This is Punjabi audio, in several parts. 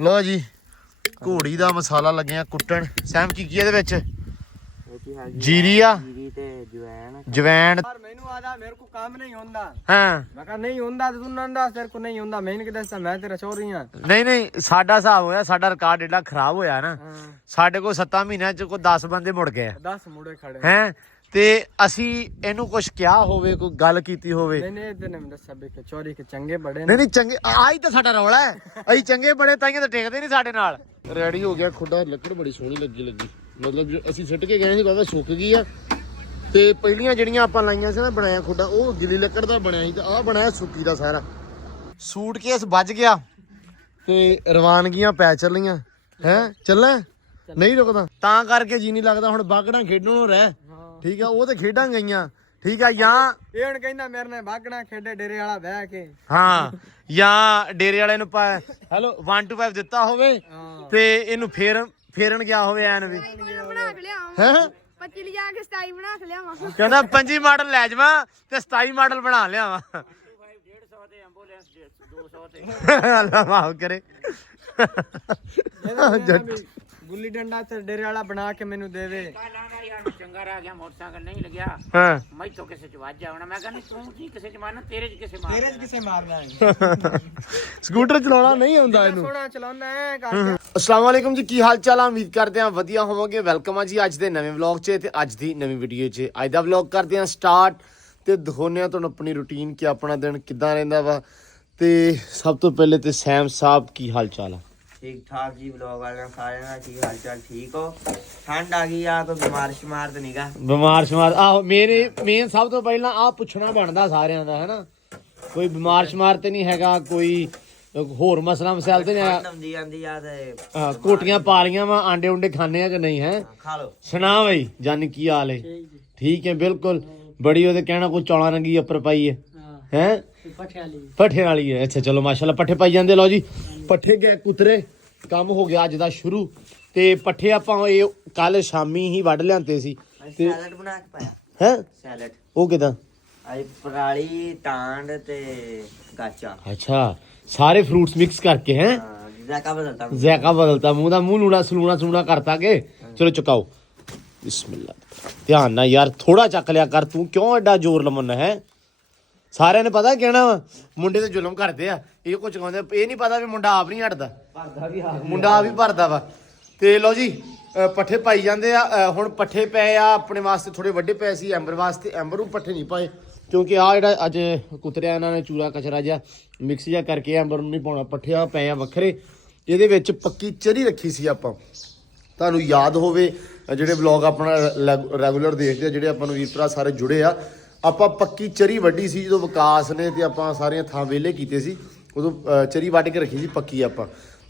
ਲੋ ਜੀ ਘੋੜੀ ਦਾ ਮਸਾਲਾ ਲੱਗਿਆ ਕੁੱਟਣ। ਸੈਮ ਕੀ ਇਹਦੇ ਵਿੱਚ ਜੀਰੀ ਆ ਤੇ ਜਵੈਣ। ਯਾਰ ਮੈਨੂੰ ਆਦਾ ਮੇਰੇ ਕੋ ਕੰਮ ਨਹੀਂ ਹੁੰਦਾ। ਹਾਂ ਮੈਂ ਕਹਾ ਨਹੀਂ ਹੁੰਦਾ ਤੇ ਤੂੰ ਨਾ ਦੱਸ ਤੇਰੇ ਕੋ ਨਹੀਂ ਹੁੰਦਾ। ਮੈਂ ਕਿ ਦੱਸਾਂ ਮੈਂ ਤੇਰਾ ਚੋਰੀ ਆ। ਨਹੀਂ ਸਾਡਾ ਹਿਸਾਬ ਹੋਇਆ, ਸਾਡਾ ਰਿਕਾਰਡ ਏਡਾ ਖਰਾਬ ਹੋਇਆ ਨਾ। ਸਾਡੇ ਕੋਲ 7 ਮਹੀਨਿਆਂ ਚ ਕੋਈ 10 ਬੰਦੇ ਮੁੜ ਗਏ 10 ਮੁੰਡੇ ਖੜੇ ਹੈ। ਤੇ ਅਸੀਂ ਇਹਨੂੰ ਕੁਝ ਕਿਹਾ ਹੋਵੇ, ਕੋਈ ਗੱਲ ਕੀਤੀ ਹੋਵੇ। ਨਹੀਂ ਇਹਦੇ ਨੇ ਮੈਨੂੰ ਦੱਸਿਆ ਵੀ ਕਿ ਚੋਰੀ ਕੇ ਚੰਗੇ ਬੜੇ ਨਹੀਂ ਚੰਗੇ ਆਹੀ ਤਾਂ ਸਾਡਾ ਰੌਲਾ ਹੈ। ਅਸੀਂ ਚੰਗੇ ਬੜੇ ਤਾਈਆਂ ਤਾਂ ਟਿਕਦੇ ਨਹੀਂ ਸਾਡੇ ਨਾਲ। ਰੈਡੀ ਹੋ ਗਿਆ ਖੁੱਡਾ। ਲੱਕੜ ਬੜੀ ਸੋਹਣੀ ਲੱਗੀ ਮਤਲਬ ਅਸੀਂ ਸਿੱਟ ਕੇ ਗਏ ਸੀ, ਬਾਬਾ ਸੁੱਕ ਗਈ ਆ। ਤੇ ਪਹਿਲੀਆਂ ਜਿਹੜੀਆਂ ਆਪਾਂ ਲਾਈਆਂ ਸੀ ਨਾ ਬਣਾਇਆ ਖੁੱਡਾ, ਉਹ ਗਿੱਲੀ ਲੱਕੜ ਦਾ ਬਣਿਆ ਸੀ ਤੇ ਆਹ ਬਣਾਇਆ ਸੁੱਕੀ ਦਾ ਸਾਰਾ। ਸੂਟਕੇਸ ਵੱਜ ਗਿਆ ਤੇ ਰਵਾਨਗੀਆਂ ਪੈ ਚੱਲੀਆਂ ਹੈ। ਚੱਲਾਂ ਨਹੀਂ ਰੁਕਦਾ ਤਾਂ ਕਰਕੇ ਜੀ ਨਹੀਂ ਲੱਗਦਾ। ਹੁਣ ਬਾਗੜਾਂ ਖੇਡਣ ਨੂੰ ਰਹਿ ਠੀਕ ਆ, ਉਹ ਤੇ ਖੇਡਾਂ ਗਈਆਂ ਠੀਕ ਆ। ਜਾਂ ਇਹ ਹੁਣ ਕਹਿੰਦਾ ਮੇਰੇ ਨਾਲ ਬਾਗਣਾ ਖੇਡੇ ਡੇਰੇ ਵਾਲਾ ਬਹਿ ਕੇ। ਹਾਂ ਜਾਂ ਡੇਰੇ ਵਾਲੇ ਨੂੰ ਹੈਲੋ 1 to 5 ਦਿੱਤਾ ਹੋਵੇ ਤੇ ਇਹਨੂੰ ਫੇਰਨ ਗਿਆ ਹੋਵੇ ਐਨ ਵੀ ਹੈ। 25 ਲਿਆ ਕੇ 27 ਬਣਾ ਕੇ ਲਿਆਵਾਂ। ਕਹਿੰਦਾ 25 ਮਾਡਲ ਲੈ ਜਾਵਾਂ ਤੇ 27 ਮਾਡਲ ਬਣਾ ਲਿਆਵਾਂ। 150 ਤੇ ਐਂਬੂਲੈਂਸ 200 ਤੇ ਅੱਲਾ ਮਾਫ ਕਰੇ। ਗੁੱਲੀ ਡੰਡਾ ਤੇ ਡੇਰੇ ਵਾਲਾ ਬਣਾ ਕੇ ਮੈਨੂੰ ਦੇਵੇ। ਚੰਗਾ ਰਹਿ ਗਿਆ, ਮੋਟਰਸਾਈਕਲ ਨਹੀਂ ਲੱਗਿਆ। ਹਾਂ ਮੈਂ ਤੋਂ ਕਿਸੇ ਚ ਵੱਜ ਜਾਵਣਾ। ਮੈਂ ਕਹਿੰਦਾ ਤੂੰ ਕੀ ਕਿਸੇ ਚ ਮਾਰਨਾ, ਤੇਰੇ ਚ ਕਿਸੇ ਮਾਰਨਾ ਹੈ। ਸਕੂਟਰ ਚਲਾਉਣਾ ਨਹੀਂ ਆਉਂਦਾ ਇਹਨੂੰ। ਸੋਹਣਾ ਚਲਾਉਂਦਾ ਹੈ ਕਰਕੇ। अस्सलाम वालेकुम जी, की हाल चाल। उम्मीद करते हैं वधिया होवोगे। वेलकम है जी अज के नवे व्लॉग च ते अज दी नवी वीडियो च। अज दा व्लॉग करते हैं स्टार्ट ते दिखाने तुहानूं अपनी रूटीन कि अपना दिन किदां रहिंदा वा। ते सब तो पहले ते सैम साहब की हाल चाल है? ठीक ठाक जी। ब्लॉग वाले सारे ना ठीक हाल चाल ठीक हो। ठंड आ गई आ तो बीमार शिमार तो नीगा। बीमार शमार आहो मेन सब तो पहला आ पुछना बनदा सारिਆਂ ਦਾ है ना। कोई बीमार शमार ते नहीं हैगा, कोई ਹੋਰ ਮਸਲਾ ਮਸਾਇਲ ਤੇ ਆਉਂਦੀ ਜਾਂਦੀ ਆ ਤੇ ਕੋਟੀਆਂ ਪਾ ਲੀਆਂ ਵਾ, ਆਂਡੇ ਉਂਡੇ ਖਾਣੇ ਆ ਕਿ ਨਹੀਂ ਹੈ? ਖਾ ਲੋ। ਸੁਣਾ ਬਈ ਜਾਨੀ ਕੀ ਹਾਲ ਹੈ? ਠੀਕ ਹੈ ਬਿਲਕੁਲ। ਬੜੀ ਉਹਦੇ ਕਹਿਣਾ ਕੋਈ ਚੌਲਾਂ ਰੰਗੀ ਉੱਪਰ ਪਾਈ ਹੈ ਹੈ ਪੱਠੇ ਵਾਲੀ ਹੈ। ਅੱਛਾ ਚਲੋ ਮਾਸ਼ਾਅੱਲਾ ਪੱਠੇ ਪਾਈ ਜਾਂਦੇ। ਲਓ ਜੀ ਪੱਠੇ ਗਏ ਕੁਤਰੇ, ਕੰਮ ਹੋ ਗਿਆ ਅੱਜ ਦਾ ਸ਼ੁਰੂ। ਤੇ ਪੱਠੇ ਆਪਾਂ ਇਹ ਕੱਲ ਸ਼ਾਮੀ ਹੀ ਵੱਢ ਲਿਆਂਦੇ ਸੀ ਤੇ ਸੈਲਡ ਬਣਾ ਕੇ ਪਾਇਆ ਹੈ। ਸੈਲਡ ਉਹ ਕਿਦਾਂ? ਆਈ ਪਰਾਲੀ ਟਾਂਡ ਤੇ ਗਾਚਾ। ਅੱਛਾ ਸਾਰੇ ਫਰੂਟਸ ਮਿਕਸ ਕਰਕੇ ਹੈ। ਜ਼ਾਇਕਾ ਬਦਲਤਾ ਮੂੰਹ ਦਾ, ਮੂੰਹ ਲੂਣਾ ਸਲੂਣਾ ਕਰਤਾ ਕੇ। ਚਲੋ ਚੁਕਾਓ ਬਿਸਮਿਲ੍ਲਾ। ਧਿਆਨ ਨਾਲ ਯਾਰ, ਥੋੜਾ ਚੱਕ ਲਿਆ ਕਰ ਤੂੰ, ਕਿਉਂ ਐਡਾ ਜ਼ੋਰ ਲਮਨ ਹੈ? ਸਾਰਿਆਂ ਨੇ ਪਤਾ ਕਹਿਣਾ ਵਾ ਮੁੰਡੇ ਤੇ ਜ਼ੁਲਮ ਕਰਦੇ ਆ, ਇਹ ਕੁਝ ਕਹਿੰਦੇ। ਇਹ ਨਹੀਂ ਪਤਾ ਵੀ ਮੁੰਡਾ ਆਪ ਨਹੀਂ ਹਟਦਾ, ਮੁੰਡਾ ਆਪ ਹੀ ਭਰਦਾ ਵਾ। ਤੇ ਲਓ ਜੀ ਪੱਠੇ ਪਾਈ ਜਾਂਦੇ ਆ। ਹੁਣ ਪੱਠੇ ਪਏ ਆ ਆਪਣੇ ਵਾਸਤੇ, ਥੋੜੇ ਵੱਡੇ ਪਏ ਸੀ ਐਂਬਰ ਵਾਸਤੇ। ਐਂਬਰ ਨੂੰ ਪੱਠੇ ਨਹੀਂ ਪਾਏ ਕਿਉਂਕਿ ਆ ਜਿਹੜਾ ਅੱਜ ਕੁਤਰਿਆ ਇਹਨਾਂ ਨੇ ਚੂਰਾ ਕਚਰਾ ਜਿਹਾ ਮਿਕਸ ਜਿਹਾ ਕਰਕੇ ਐਂਬਰ ਨੂੰ ਨਹੀਂ ਪਾਉਣਾ। ਪੱਠੇ ਆ ਪਏ ਆ ਵੱਖਰੇ। ਇਹਦੇ ਵਿੱਚ ਪੱਕੀ ਚਰੀ ਰੱਖੀ ਸੀ ਆਪਾਂ, ਤੁਹਾਨੂੰ ਯਾਦ ਹੋਵੇ ਜਿਹੜੇ ਵਲੌਗ ਆਪਣਾ ਰੈਗੂਲਰ ਦੇਖਦੇ ਆ, ਜਿਹੜੇ ਆਪਾਂ ਨੂੰ ਵੀਰ ਭਰਾ ਸਾਰੇ ਜੁੜੇ ਆ। ਆਪਾਂ ਪੱਕੀ ਚਰੀ ਵੱਢੀ ਸੀ ਜਦੋਂ ਵਿਕਾਸ ਨੇ ਤੇ ਆਪਾਂ ਸਾਰੀਆਂ ਥਾਂ ਵਿਹਲੇ ਕੀਤੇ ਸੀ, ਉਦੋਂ ਚਰੀ ਵੱਢ ਕੇ ਰੱਖੀ ਸੀ ਪੱਕੀ ਆਪਾਂ।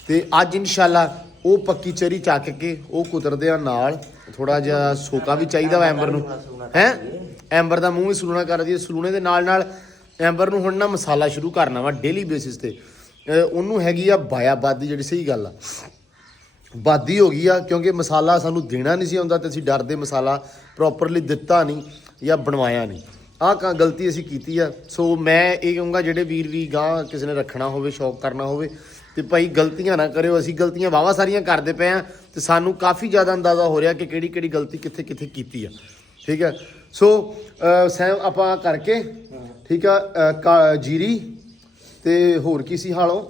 ਤੇ ਅੱਜ ਇਨਸ਼ਾਅੱਲਾ ਉਹ ਪੱਕੀ ਚਰੀ ਚੱਕ ਕੇ ਉਹ ਕੁਤਰਦੇ ਆ ਨਾਲ। ਥੋੜਾ ਜਿਹਾ ਸੋਕਾ ਵੀ ਚਾਹੀਦਾ ਵਾ ਐਂਬਰ ਨੂੰ ਹੈ। ਐਂਬਰ ਦਾ ਮੂੰਹ ਵੀ ਸਲੂਣਾ ਕਰ ਦਈਏ। ਸਲੂਣੇ ਦੇ ਨਾਲ ਐਂਬਰ ਨੂੰ ਹੁਣ ਨਾ ਮਸਾਲਾ ਸ਼ੁਰੂ ਕਰਨਾ ਵਾ ਡੇਲੀ ਬੇਸਿਸ ਤੇ। ਉਹਨੂੰ ਹੈਗੀ ਆ ਬਾਇਆ ਬਾਦੀ, ਜਿਹੜੀ ਸਹੀ ਗੱਲ ਆ ਬਾਦੀ ਹੋ ਗਈ ਆ ਕਿਉਂਕਿ ਮਸਾਲਾ ਸਾਨੂੰ ਦੇਣਾ ਨਹੀਂ ਸੀ ਆਉਂਦਾ ਤੇ ਅਸੀਂ ਡਰਦੇ ਮਸਾਲਾ ਪ੍ਰੋਪਰਲੀ ਦਿੱਤਾ ਨਹੀਂ ਜਾਂ ਬਣਵਾਇਆ ਨਹੀਂ। ਆਹ ਗਲਤੀ ਅਸੀਂ ਕੀਤੀ ਆ। ਸੋ ਮੈਂ ਇਹ ਕਹੂੰਗਾ ਜਿਹੜੇ ਵੀਰ ਵੀ ਗਾਂ ਕਿਸੇ ਨੇ ਰੱਖਣਾ ਹੋਵੇ, ਸ਼ੌਕ ਕਰਨਾ ਹੋਵੇ ਤੇ ਭਾਈ ਗਲਤੀਆਂ ਨਾ ਕਰਿਓ। ਅਸੀਂ ਗਲਤੀਆਂ ਵਾਹਵਾ ਸਾਰੀਆਂ ਕਰਦੇ ਪਏ ਆ ਤੇ ਸਾਨੂੰ ਕਾਫੀ ਜ਼ਿਆਦਾ ਅੰਦਾਜ਼ਾ ਹੋ ਰਿਹਾ ਕਿ ਕਿਹੜੀ ਗਲਤੀ ਕਿੱਥੇ ਕੀਤੀ ਆ। ਠੀਕ ਹੈ। ਸੋ ਸੈਮ ਆਪਾਂ ਕਰਕੇ ਠੀਕ ਆ। ਜੀਰੀ ਤੇ ਹੋਰ ਕੀ ਸੀ ਹਾਲੋਂ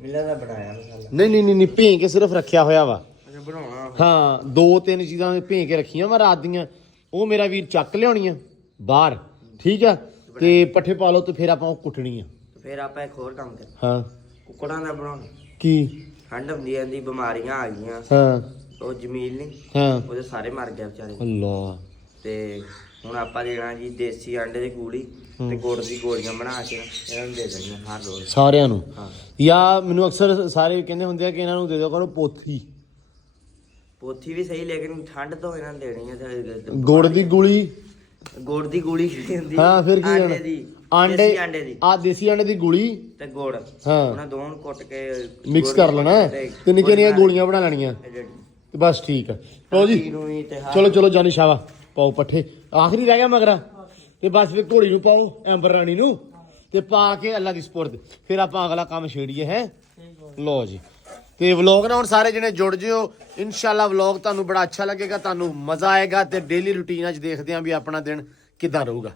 ਮਿੱਲਾ ਦਾ ਬਣਾਇਆ ਮਸਾਲਾ। ਨਹੀਂ ਭੇਂ ਕੇ ਸਿਰਫ ਰੱਖਿਆ ਹੋਇਆ ਵਾ। ਅੱਛਾ ਬਣਾਉਣਾ। ਹਾਂ 2-3 ਚੀਜ਼ਾਂ ਭੇਂ ਕੇ ਰੱਖੀਆਂ ਵਾ ਰਾਤ ਦੀਆਂ, ਉਹ ਮੇਰਾ ਵੀਰ ਚੱਕ ਲਿਆਉਣੀਆਂ ਬਾਹਰ। ਠੀਕ ਆ। ਤੇ ਪੱਠੇ ਪਾ ਲਓ ਤੇ ਫਿਰ ਆਪਾਂ ਉਹ ਕੁੱਟਣੀ ਆ। ਫਿਰ ਆਪਾਂ ਇੱਕ ਹੋਰ ਕੰਮ ਕਰਨਾ। ਹਾਂ ਕੁੱਕੜਾਂ ਦਾ ਬਣਾਉਣਾ। ਕੀ? ਠੰਡ ਹੁੰਦੀ ਜਾਂਦੀ, ਬਿਮਾਰੀਆਂ ਆ ਗਈਆਂ। ਹਾਂ ਉਹ ਜ਼ਮੀਨ ਨਹੀਂ, ਹਾਂ ਉਹਦੇ ਸਾਰੇ ਮਰ ਗਏ ਵਿਚਾਰੇ। ਅੱਲਾ। ਤੇ ਹੁਣ ਆਪਾਂ ਦੇਣਾ ਜੀ ਦੇਸੀ ਅੰਡੇ ਦੀ ਗੂੜੀ ਤੇ ਗੁੜ ਦੀ ਗੋਲੀਆਂ ਬਣਾ ਕੇ ਇਹਨਾਂ ਨੂੰ ਦੇ ਦੇਣੀਆਂ ਹਰ ਰੋਜ਼ ਸਾਰਿਆਂ ਨੂੰ। ਹਾਂ। ਜਾਂ ਮੈਨੂੰ ਅਕਸਰ ਸਾਰੇ ਕਹਿੰਦੇ ਹੁੰਦੇ ਆ ਕਿ ਇਹਨਾਂ ਨੂੰ ਦੇ ਦਿਓ ਕਰੋ ਪੋਥੀ ਵੀ ਸਹੀ, ਲੇਕਿਨ ਠੰਡ ਤੋਂ ਇਹਨਾਂ ਨੂੰ ਦੇਣੀ ਹੈ ਤੇ ਗੁੜ ਦੀ ਗੋਲੀ। ਗੁੜ ਦੀ ਗੋਲੀ ਜਿਹੜੀ ਹੁੰਦੀ ਹਾਂ ਫਿਰ ਕੀ ਆਂਡੇ ਹੋਣਾ? ਦੀ, ਆਂਡੇ ਦੇਸੀ ਆਂਡੇ ਦੀ ਆ ਦੇਸੀ ਆਂਡੇ ਦੀ ਗੋਲੀ ਤੇ ਗੁੜ, ਹਾਂ ਉਹਨਾਂ ਦੋਵਾਂ ਨੂੰ ਕੁੱਟ ਕੇ ਮਿਕਸ ਕਰ ਲੈਣਾ ਤੇ ਨਿੱਕੀਆਂ ਗੋਲੀਆਂ ਬਣਾ ਲੈਣੀਆਂ ਤੇ ਬਸ ਠੀਕ ਆ। ਲਓ ਜੀ ਚਲੋ ਜਾਨੀ ਸ਼ਾਵਾ ਪਾਓ ਪੱਠੇ। ਆਖਰੀ ਰਹਿ ਗਿਆ ਮਗਰਾ ਤੇ ਬਸ ਫਿਰ ਘੋੜੀ ਨੂੰ ਪਾਓ, ਐਂਬਰ ਰਾਣੀ ਨੂੰ ਤੇ ਪਾ ਕੇ ਅੱਲਾ ਦੀ ਸਪੁਰਦ। ਫਿਰ ਆਪਾਂ ਅਗਲਾ ਕੰਮ ਛੇੜੀਏ ਹੈ। ਲਓ ਜੀ ਤੇ ਵਲੌਗ ਨਾਲ ਹੁਣ ਸਾਰੇ ਜਣੇ ਜੁੜ ਜਿਓ। ਇਨਸ਼ਾਅੱਲਾ ਵਲੌਗ ਤੁਹਾਨੂੰ ਬੜਾ ਅੱਛਾ ਲੱਗੇਗਾ, ਤੁਹਾਨੂੰ ਮਜ਼ਾ ਆਏਗਾ ਤੇ ਡੇਲੀ ਰੂਟੀਨ ਅੱਜ ਦੇਖਦੇ ਆਂ ਵੀ ਆਪਣਾ ਦਿਨ ਕਿੱਦਾਂ ਰਹੂਗਾ।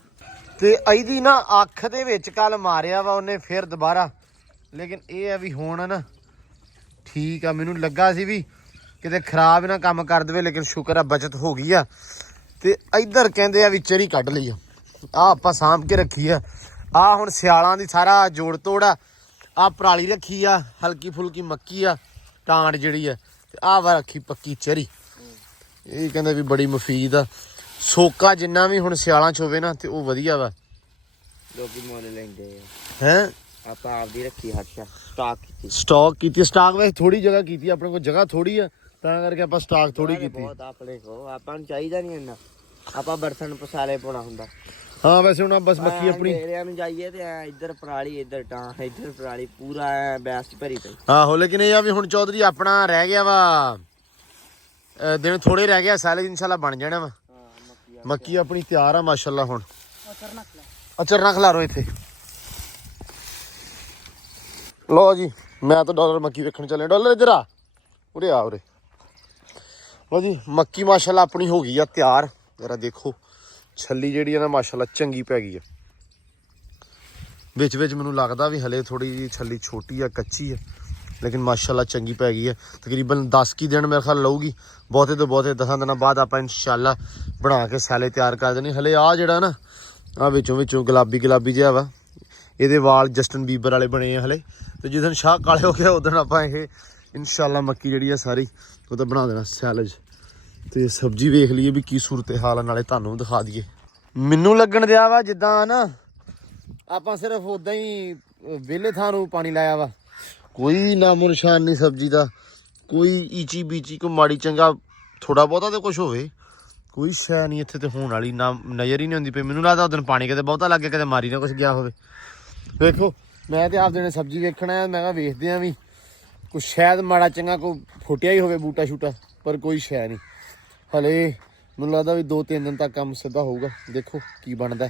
ਤੇ ਇਹਦੀ ਨਾ ਅੱਖ ਦੇ ਵਿੱਚ ਕੱਲ ਮਾਰਿਆ ਵਾ ਉਹਨੇ ਫਿਰ ਦੁਬਾਰਾ, ਲੇਕਿਨ ਇਹ ਆ ਵੀ ਹੁਣ ਨਾ ਠੀਕ ਆ। ਮੈਨੂੰ ਲੱਗਾ ਸੀ ਵੀ ਕਿਤੇ ਖਰਾਬ ਨਾ ਕੰਮ ਕਰ ਦੇਵੇ, ਲੇਕਿਨ ਸ਼ੁਕਰ ਆ ਬਚਤ ਹੋ ਗਈ ਆ। ਤੇ ਇੱਧਰ ਕਹਿੰਦੇ ਆ ਵੀ ਚਰੀ ਕੱਢ ਲਈ ਆ ਆਪਾਂ ਸਾਂਭ ਕੇ ਰੱਖੀ ਆ। ਆ ਹੁਣ ਸਿਆਲਾਂ ਦੀ ਸਾਰਾ ਜੋੜ ਤੋੜ ਆ ਪਰਾਲੀ ਰੱਖੀ ਆ, ਹਲਕੀ ਫੁਲਕੀ ਮੱਕੀ ਆ ਟਾਂਡ ਜਿਹੜੀ ਆ, ਤੇ ਆ ਵਾ ਰੱਖੀ ਪੱਕੀ ਚਰੀ। ਇਹ ਕਹਿੰਦੇ ਵੀ ਬੜੀ ਮਫੀਦ ਆ। ਸੋਕਾ ਜਿੰਨਾ ਵੀ ਹੁਣ ਸਿਆਲਾਂ ਚ ਹੋਵੇ ਨਾ ਤੇ ਉਹ ਵਧੀਆ ਵਾ। ਲੋਕੀ ਮੁੱਲ ਲੈਂਦੇ ਆ ਹੈ ਆਪਾਂ ਆਪਦੀ ਰੱਖੀ ਹੱਥ ਸਟਾਕ ਕੀਤੀ। ਸਟਾਕ ਵੈਸੇ ਥੋੜੀ ਜਗ੍ਹਾ ਕੀਤੀ, ਆਪਣੇ ਕੋਲ ਜਗ੍ਹਾ ਥੋੜੀ ਆ ਤਾਂ ਕਰਕੇ ਆਪਾਂ ਸਟਾਕ ਥੋੜੀ ਕੀਤੀ। ਬਹੁਤ ਆਪਣੇ ਕੋ ਆਪਾਂ ਨੂੰ ਚਾਹੀਦਾ ਨਹੀਂ ਇੰਨਾ, ਆਪਾਂ ਬਰਤਨ ਪਸਾਲੇ ਪਾਉਣਾ ਹੁੰਦਾ। ਹਾਂ ਵੈਸੇ ਹੁਣ ਬਸ ਮੱਕੀ ਆਪਣੀ ਏਰੀਆ ਨੂੰ ਜਾਈਏ ਤੇ ਇੱਧਰ ਪਰਾਲੀ ਇੱਧਰ ਟਾਂ ਇੱਧਰ ਪਰਾਲੀ ਪੂਰਾ ਬੈਸਟ ਭਰੀ ਪਈ। ਆਹੋ ਲੇਕਿਨ ਇਹ ਆ ਵੀ ਹੁਣ ਚੌਧਰੀ ਆਪਣਾ ਰਹਿ ਗਿਆ ਵਾ ਦਿਨ ਥੋੜੇ ਰਹਿ ਗਿਆ, ਸਾਲੇ ਇਨਸ਼ਾਅੱਲਾ ਬਣ ਜਾਣਾ ਵਾ। ਮੱਕੀ ਆਪਣੀ ਤਿਆਰ ਆ ਮਾਸ਼ਾਅੱਲਾ। ਹੁਣ ਅਚਰਨਾ ਖਿਲਾਰੋ ਇੱਥੇ। ਲੋ ਜੀ ਮੈਂ ਤਾਂ ਡਾਲਰ ਮੱਕੀ ਵੇਖਣ ਚੱਲੇ। ਡਾਲਰ ਇੱਧਰ ਆ, ਉਰੇ ਆ ਉਰੇ। ਲੋ ਜੀ ਮੱਕੀ ਮਾਸ਼ਾਅੱਲਾ ਆਪਣੀ ਹੋ ਗਈ ਆ ਤਿਆਰ। ਜਰਾ ਦੇਖੋ ਛੱਲੀ ਜਿਹੜੀ ਆ ਨਾ ਮਾਸ਼ਾਅੱਲਾ ਚੰਗੀ ਪੈ ਗਈ ਆ। ਵਿੱਚ ਵਿੱਚ ਮੈਨੂੰ ਲੱਗਦਾ ਵੀ ਹਲੇ ਥੋੜੀ ਜਿਹੀ ਛੱਲੀ ਛੋਟੀ ਆ, ਕੱਚੀ ਆ, ਲੇਕਿਨ ਮਾਸ਼ਾਅੱਲਾ ਚੰਗੀ ਪੈ ਗਈ ਆ। ਤਕਰੀਬਨ 10 ਕੀ ਦਿਨ ਮੇਰੇ ਖਿਆਲ ਲਊਗੀ, ਬਹੁਤੇ ਤੋਂ ਬਹੁਤੇ 10 ਦਿਨਾਂ ਬਾਅਦ ਆਪਾਂ ਇਨਸ਼ਾਅੱਲਾ ਬਣਾ ਕੇ ਸਾਲੇ ਤਿਆਰ ਕਰ ਦੇਣੇ। ਹਲੇ ਆ ਜਿਹੜਾ ਨਾ ਆ ਵਿੱਚੋਂ ਗੁਲਾਬੀ ਜਿਹਾ ਵਾ, ਇਹਦੇ ਵਾਲ ਜਸਟਨ ਬੀਬਰ ਵਾਲੇ ਬਣੇ ਆ ਹਲੇ। ਤੇ ਜਿਸ ਦਿਨ ਸ਼ਾਹ ਕਾਲੇ ਹੋ ਗਿਆ ਉਦੋਂ ਆਪਾਂ ਇਹ ਇਨਸ਼ਾਅੱਲਾ ਮੱਕੀ ਜਿਹੜੀ ਆ ਸਾਰੀ ਉਹ ਤਾਂ ਬਣਾ ਦੇਣਾ ਸੈਲਜ। ਤੇ ਸਬਜ਼ੀ ਵੇਖ ਲਈਏ ਵੀ ਕੀ ਸੂਰਤ ਹਾਲ ਆ, ਨਾਲੇ ਤੁਹਾਨੂੰ ਦਿਖਾ ਦਈਏ। ਮੈਨੂੰ ਲੱਗਣ ਦਿਆ ਵਾ ਜਿੱਦਾਂ ਨਾ ਆਪਾਂ ਸਿਰਫ ਉਦਾਂ ਹੀ ਵਿਹਲੇ ਥਾਂ ਨੂੰ ਪਾਣੀ ਲਾਇਆ ਵਾ, ਕੋਈ ਨਾਮੋ ਨਿਸ਼ਾਨ ਨਹੀਂ ਸਬਜ਼ੀ ਦਾ, ਕੋਈ ਈਚੀ ਬੀਚੀ ਕੋਈ ਮਾੜੀ ਚੰਗਾ ਥੋੜਾ ਬਹੁਤਾ ਤੇ ਕੁਛ ਹੋਵੇ, ਕੋਈ ਸ਼ੈ ਨਹੀਂ ਇੱਥੇ ਤੇ ਹੋਣ ਵਾਲੀ ਨਾ ਨਜ਼ਰ ਹੀ ਨਹੀਂ ਹੁੰਦੀ ਪਈ। ਮੈਨੂੰ ਲੱਗਦਾ ਉਦੋਂ ਪਾਣੀ ਕਿਤੇ ਬਹੁਤਾ ਲੱਗ ਗਿਆ, ਕਿਤੇ ਮਾਰੀ ਨਾ ਕੁਛ ਗਿਆ ਹੋਵੇ। ਵੇਖੋ ਮੈਂ ਤੇ ਆਪਦੇ ਨੇ ਸਬਜ਼ੀ ਵੇਖਣਾ, ਮੈਂ ਕਿਹਾ ਵੇਖਦੇ ਆ ਵੀ ਕੁਛ ਸ਼ਾਇਦ ਮਾੜਾ ਚੰਗਾ ਕੋਈ ਫੁੱਟਿਆ ਹੀ ਹੋਵੇ ਬੂਟਾ ਸ਼ੂਟਾ, ਪਰ ਕੋਈ ਸ਼ੈ ਨਹੀਂ ਹਲੇ। ਮੈਨੂੰ ਲੱਗਦਾ ਵੀ 2-3 ਦਿਨ ਤੱਕ ਕੰਮ ਸਿੱਧਾ ਹੋਊਗਾ, ਦੇਖੋ ਕੀ ਬਣਦਾ।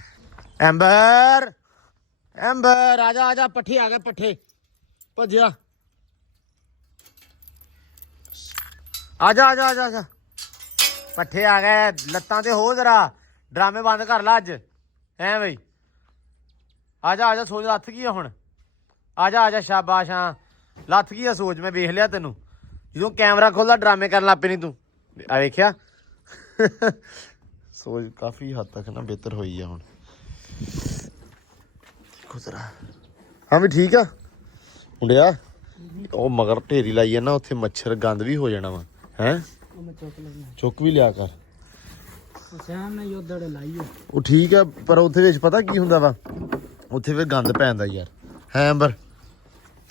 ਐਂਬਰ ਐਂਬਰ ਆ ਜਾ ਪੱਠੇ ਆ ਗਏ, ਪੱਠੇ ਭੱਜਿਆ। ਆ ਜਾ ਪੱਠੇ ਆ ਗਏ। ਲੱਤਾਂ ਤੇ ਹੋ ਜਰਾ, ਡਰਾਮੇ ਬੰਦ ਕਰ ਲਾ ਅੱਜ ਹੈ ਬਈ। ਆ ਜਾ ਸੋਚ ਲੱਥ ਗਈ ਆ ਹੁਣ। ਆ ਜਾ ਸ਼ਾਬਾਸ਼। ਹਾਂ ਲੱਥ ਗਈ ਆ ਸੋਚ, ਮੈਂ ਵੇਖ ਲਿਆ ਤੈਨੂੰ ਜਦੋਂ ਕੈਮਰਾ ਖੋਲਦਾ ਡਰਾਮੇ ਕਰਨ ਲੱਗ ਪਈ ਨਹੀਂ ਤੂੰ। ਆ ਵੇਖਿਆ ਸੋਚ ਕਾਫੀ ਹੱਦ ਤੱਕ ਨਾ ਬਿਹਤਰ ਹੋਈ ਆ ਹੁਣ। ਗੁਜ਼ਰਾ ਹਾਂ ਵੀ ਠੀਕ ਆ ਮੁੰਡਿਆ। ਉਹ ਮਗਰ ਢੇਰੀ ਲਾਈ ਆ ਨਾ, ਉੱਥੇ ਮੱਛਰ ਗੰਦ ਵੀ ਹੋ ਜਾਣਾ ਵਾ। ਹੈ ਚੁੱਕ ਵੀ ਲਿਆ ਕਰ। ਉਹ ਠੀਕ ਆ, ਪਰ ਉੱਥੇ ਵਿੱਚ ਪਤਾ ਕੀ ਹੁੰਦਾ ਵਾ, ਉੱਥੇ ਫਿਰ ਗੰਦ ਪੈਂਦਾ ਯਾਰ। ਹੈ ਅੰਬਰ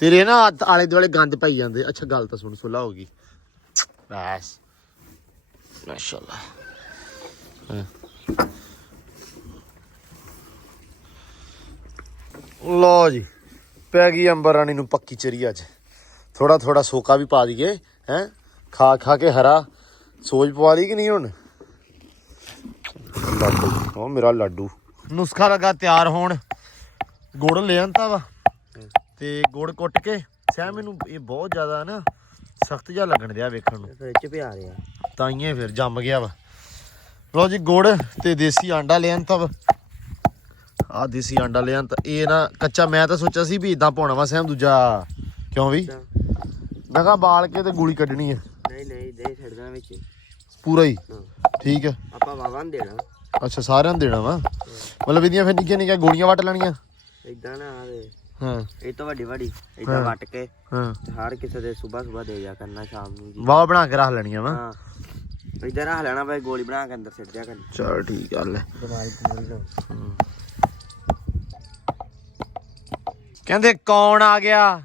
ਤੇਰੇ ਨਾ ਆਲੇ ਦੁਆਲੇ ਗੰਦ ਪਾਈ ਜਾਂਦੇ। ਅੱਛਾ ਗੱਲ ਤਾਂ ਸੁਣ, ਸੁਲਾ ਹੋ ਗਈ ਬਸ ਮਾਸ਼ਾਅੱਲਾ। ਲੋ ਜੀ ਪੈ ਗਈ ਅੰਬਰ ਰਾਣੀ ਨੂੰ ਪੱਕੀ ਚਰੀ। ਅੱਜ ਥੋੜਾ ਸੋਕਾ ਵੀ ਪਾ ਦਈਏ। ਹੈ ਖਾ ਕੇ ਹਰਾ ਸੋਜ ਪਵਾ ਲਈ ਕਿ ਨਹੀਂ। ਹੁਣ ਲਾਡੂ, ਉਹ ਮੇਰਾ ਲਾਡੂ ਨੁਸਖਾ ਲੱਗਾ ਤਿਆਰ ਹੋਣ। ਗੁੜ ਲੈ ਆਂਦਾ ਵਾ ਤੇ ਗੁੜ ਕੁੱਟ ਕੇ ਸਹਿ ਮੈਨੂੰ ਇਹ ਬਹੁਤ ਜ਼ਿਆਦਾ ਨਾ ਸਖਤ ਜਿਹਾ ਲੱਗਣ ਦਿਆ ਵੇਖਣ ਨੂੰ, ਫ੍ਰਿਜ ਪਿਆ ਰਿਹਾ ਤਾਈਏ ਫਿਰ ਜੰਮ ਗਿਆ ਵਾ। ਲੋ ਜੀ ਗੁੜ ਤੇ ਦੇਸੀ ਆਂਡਾ ਲੈ ਆਂਦਾ ਵਾ। ਆ ਦੇਸੀ ਆਂਡਾ ਲੈ ਆਂਦਾ। ਇਹ ਨਾ ਕੱਚਾ ਮੈਂ ਤਾਂ ਸੋਚਿਆ ਸੀ ਵੀ ਇਦਾਂ ਪਾਉਣਾ ਵਾ ਸਹਿਮ ਦੂਜਾ, ਕਿਉਂ ਵੀ ਮੈਂ ਕਿਹਾ ਬਾਲ ਕੇ ਤੇ ਗੋਲੀ ਕੱਢਣੀ ਆ। ਨਹੀਂ ਦੇ ਛੱਡਦਾ ਵਿੱਚ ਪੂਰਾ ਹੀ ਠੀਕ ਆ। ਆਪਾਂ ਵਾਵਾਂ ਨੂੰ ਦੇਣਾ। ਅੱਛਾ ਸਾਰਿਆਂ ਨੂੰ ਦੇਣਾ ਵਾ, ਮਤਲਬ ਇਹਦੀਆਂ ਫਿਰ ਨਿੱਕੀਆਂ ਗੋਲੀਆਂ ਵੱਟ ਲੈਣੀਆਂ ਇਦਾਂ ਨਾ ਆਵੇ। ਹਾਂ ਇਹ ਤੋਂ ਵੱਡੀ ਇਦਾਂ ਵੱਟ ਕੇ ਹਾਂ ਹਰ ਕਿਸੇ ਦੇ ਸਵੇਰ ਦੇ ਜਾ ਕਰਨਾ, ਸ਼ਾਮ ਨੂੰ ਜੀ ਵਾਹ ਬਣਾ ਕੇ ਰੱਖ ਲੈਣੀਆਂ ਵਾ। ਹਾਂ ਇਦਾਂ ਰੱਖ ਲੈਣਾ ਭਾਈ, ਗੋਲੀ ਬਣਾ ਕੇ ਅੰਦਰ ਸਿੱਟ ਦਿਆ ਕਰਨੀ। ਚਲ ਠੀਕ ਆ ਲੈ। ਕਹਿੰਦੇ ਕੌਣ ਆ ਗਿਆ?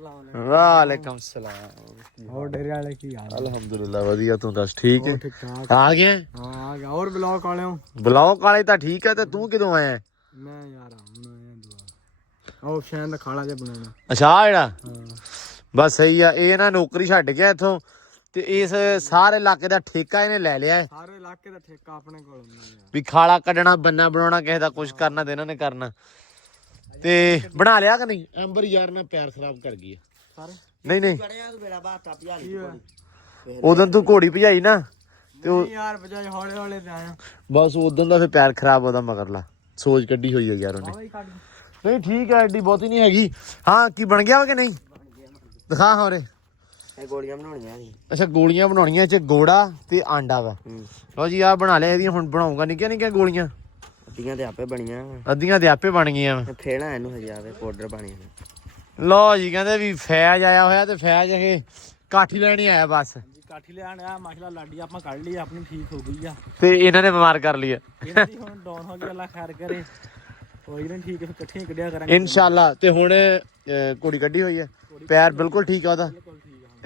ਵਾਲੇਕਮ ਸਲਾਮ। ਹੋਰ ਡੇਰੇ ਵਾਲੇ ਕੀ ਹਾਲ? ਅਲਹਮਦੁਲਿਲਾ ਵਧੀਆ, ਤੂੰ ਦੱਸ ਠੀਕ ਹੈ? ਠੀਕ ਠਾਕ ਆ ਗਿਆ? ਹਾਂ ਆ ਗਿਆ। ਹੋਰ ਬਲੌਕ ਵਾਲਿਓ ਬਲੌਕ ਵਾਲੇ ਤਾਂ ਠੀਕ ਹੈ, ਤੇ ਤੂੰ ਕਿਦੋਂ ਆਇਆ? ਮੈਂ ਯਾਰ ਆਉਣਾ ਦੁਆ ਉਹ ਸ਼ੈਨ ਦਾ ਖਾਲਾ ਜਿਹਾ ਬਣਾਉਣਾ। ਅੱਛਾ ਆ ਜਿਹੜਾ ਹਾਂ ਬਸ ਸਹੀ ਆ। ਇਹ ਨਾ ਨੌਕਰੀ ਛੱਡ ਗਿਆ ਇੱਥੋਂ ਤੇ ਇਸ ਸਾਰੇ ਇਲਾਕੇ ਦਾ ਠੇਕਾ ਇਹਨੇ ਲੈ ਲਿਆ। ਸਾਰੇ ਇਲਾਕੇ ਦਾ ਠੇਕਾ ਆਪਣੇ ਕੋਲ ਹੁੰਦਾ ਯਾਰ। ਵੀ ਖਾਲਾ ਕੱਢਣਾ, ਬੰਨਾ ਬਣਾਉਣਾ, ਕਿਸੇ ਦਾ ਕੁਝ ਕਰਨਾ ਤੇ ਇਹਨਾਂ ਨੇ ਕਰਨਾ। ਤੇ ਬਣਾ ਲਿਆ ਕਿ ਨਹੀਂ? ਅੰਬਰ ਯਾਰ ਨਾ ਪਿਆਰ ਖਰਾਬ ਕਰ ਗਈ ਸਾਰੇ ਨਹੀਂ ਨਹੀਂ ਚੜਿਆ ਤੂੰ ਮੇਰਾ ਬਾਤਾ ਪਿਆਲੀ ਉਦੋਂ ਤੂੰ ਘੋੜੀ ਭਜਾਈ ਨਾ ਤੇ ਉਹ ਯਾਰ ਬਜਾਜ ਹੌਲੇ ਹੌਲੇ ਤੇ ਆਇਆ ਬਸ ਉਦੋਂ ਦਾ ਫਿਰ ਪੈਰ ਖਰਾਬ ਉਹਦਾ ਮਗਰਲਾ ਸੋਚ ਕੱਢੀ ਹੋਈ ਹੈ ਯਾਰ ਉਹਨੇ ਨਹੀਂ ਠੀਕ ਹੈ ਐਡੀ ਬਹੁਤੀ ਨਹੀਂ ਹੈਗੀ ਹਾਂ ਕੀ ਬਣ ਗਿਆ ਵਾ ਕਿ ਨਹੀਂ ਦਿਖਾ ਹਾਂ ਉਰੇ ਇਹ ਗੋਲੀਆਂ ਬਣਾਉਣੀਆਂ ਸੀ ਅੱਛਾ ਗੋਲੀਆਂ ਬਣਾਉਣੀਆਂ ਚ ਗੋੜਾ ਤੇ ਆਂਡਾ ਵਾ ਲਓ ਜੀ ਆਹ ਬਣਾ ਲਿਆ ਇਹਦੀਆਂ ਹੁਣ ਬਣਾਉਂਗਾ ਨਿੱਕੀਆਂ ਨਿੱਕੀਆਂ ਗੋਲੀਆਂ ਅੱਧੀਆਂ ਤੇ ਆਪੇ ਬਣੀਆਂ ਅੱਧੀਆਂ ਤੇ ਆਪੇ ਬਣ ਗਈਆਂ ਤੇ ਫੇਣਾ ਇਹਨੂੰ ਹਜੇ ਆਵੇ ਪਾਊਡਰ ਪਾਣੀ ਲਓ ਜੀ ਕਹਿੰਦੇ ਵੀ ਫੈਜ ਆਇਆ ਹੋਇਆ ਤੇ ਫੈਜ ਇਹ ਕਾਠੀ ਲੈਣੀ ਆਇਆ ਬਸ ਕਾਠੀ ਲਿਆਣ ਆ ਮਾਸ਼ਾਅੱਲਾ ਲਾਡੀ ਆਪਾਂ ਕੱਢ ਲਈ ਆਪਣੀ ਠੀਕ ਹੋ ਗਈ ਆ ਤੇ ਇਹਨਾਂ ਨੇ ਬਿਮਾਰ ਕਰ ਲਿਆ ਇਹਨਾਂ ਦੀ ਹੁਣ ਡਾਊਨ ਹੋ ਗਈ ਅੱਲਾ ਖੈਰ ਕਰੇ ਕੋਈ ਨਹੀਂ ਠੀਕ ਹੈ ਫਿਰ ਇਕੱਠੀਆਂ ਕੱਢਿਆ ਕਰਾਂਗੇ ਇਨਸ਼ਾਅੱਲਾ ਤੇ ਹੁਣ ਕੁੜੀ ਕੱਢੀ ਹੋਈ ਹੈ ਪੈਰ ਬਿਲਕੁਲ ਠੀਕ ਆ ਉਹਦਾ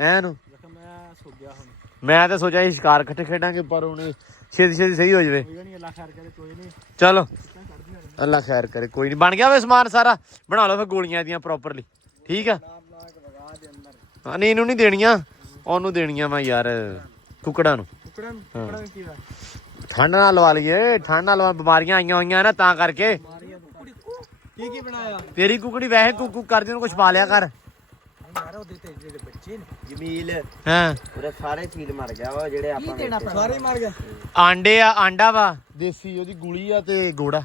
ਐਨ ਮੈਂ ਸੋ ਗਿਆ ਹੁਣ ਮੈਂ ਤਾਂ ਸੋਚਿਆ ਸੀ ਸ਼ਿਕਾਰ ਇਕੱਠੇ ਖੇਡਾਂਗੇ ਪਰ ਹੁਣ ਛੇਤੀ ਛੇਤੀ ਸਹੀ ਹੋ ਜਾਵੇ ਕੋਈ ਨਹੀਂ ਅੱਲਾ ਖੈਰ ਕਰੇ ਕੋਈ ਨਹੀਂ ਚਲੋ ਅੱਲਾ ਖੈਰ ਕਰੇ ਕੋਈ ਨਹੀਂ ਬਣ ਗਿਆ ਵੇ ਸਮਾਨ ਸਾਰਾ ਬਣਾ ਲਓ ਫਿਰ ਗੋਲੀਆਂ ਇਹਦੀਆਂ ਪ੍ਰੋਪਰਲੀ ਠੀਕ ਆ ਹਾਂ ਨਹੀਂ ਇਹਨੂੰ ਨਹੀਂ ਦੇਣੀਆਂ ਉਹਨੂੰ ਦੇਣੀਆਂ ਮੈਂ ਯਾਰ ਕੁਕੜਾਂ ਨੂੰ ਕੁਕੜਾਂ ਕੀ ਦਾ ਠੰਡ ਨਾਲ ਲਵਾ ਲਈਏ ਠੰਡ ਨਾਲ ਬਿਮਾਰੀਆਂ ਆਈਆਂ ਹੋਈਆਂ ਨਾ ਤਾਂ ਕਰਕੇ ਕੀ ਬਣਾਇਆ ਤੇਰੀ ਕੁਕੜੀ ਵੈਸੇ ਕੁੱਕ ਕਰਦੀ ਨੂੰ ਕੁਝ ਪਾ ਲਿਆ ਕਰ ਮਾਰੋ ਦੇ ਤੇ ਜਿਹੜੇ ਬੱਚੇ ਨੇ ਜਮੀਲ ਹਾਂ ਉਹਦੇ ਸਾਰੇ ਚੀਲ ਮਰ ਗਿਆ ਵਾ ਜਿਹੜੇ ਆਪਾਂ ਨੇ ਸਾਰੇ ਮਾਰ ਗਿਆ ਆਂਡੇ ਆ ਆਂਡਾ ਵਾ ਦੇਸੀ ਉਹਦੀ ਗੁਲੀ ਆ ਤੇ ਗੋੜਾ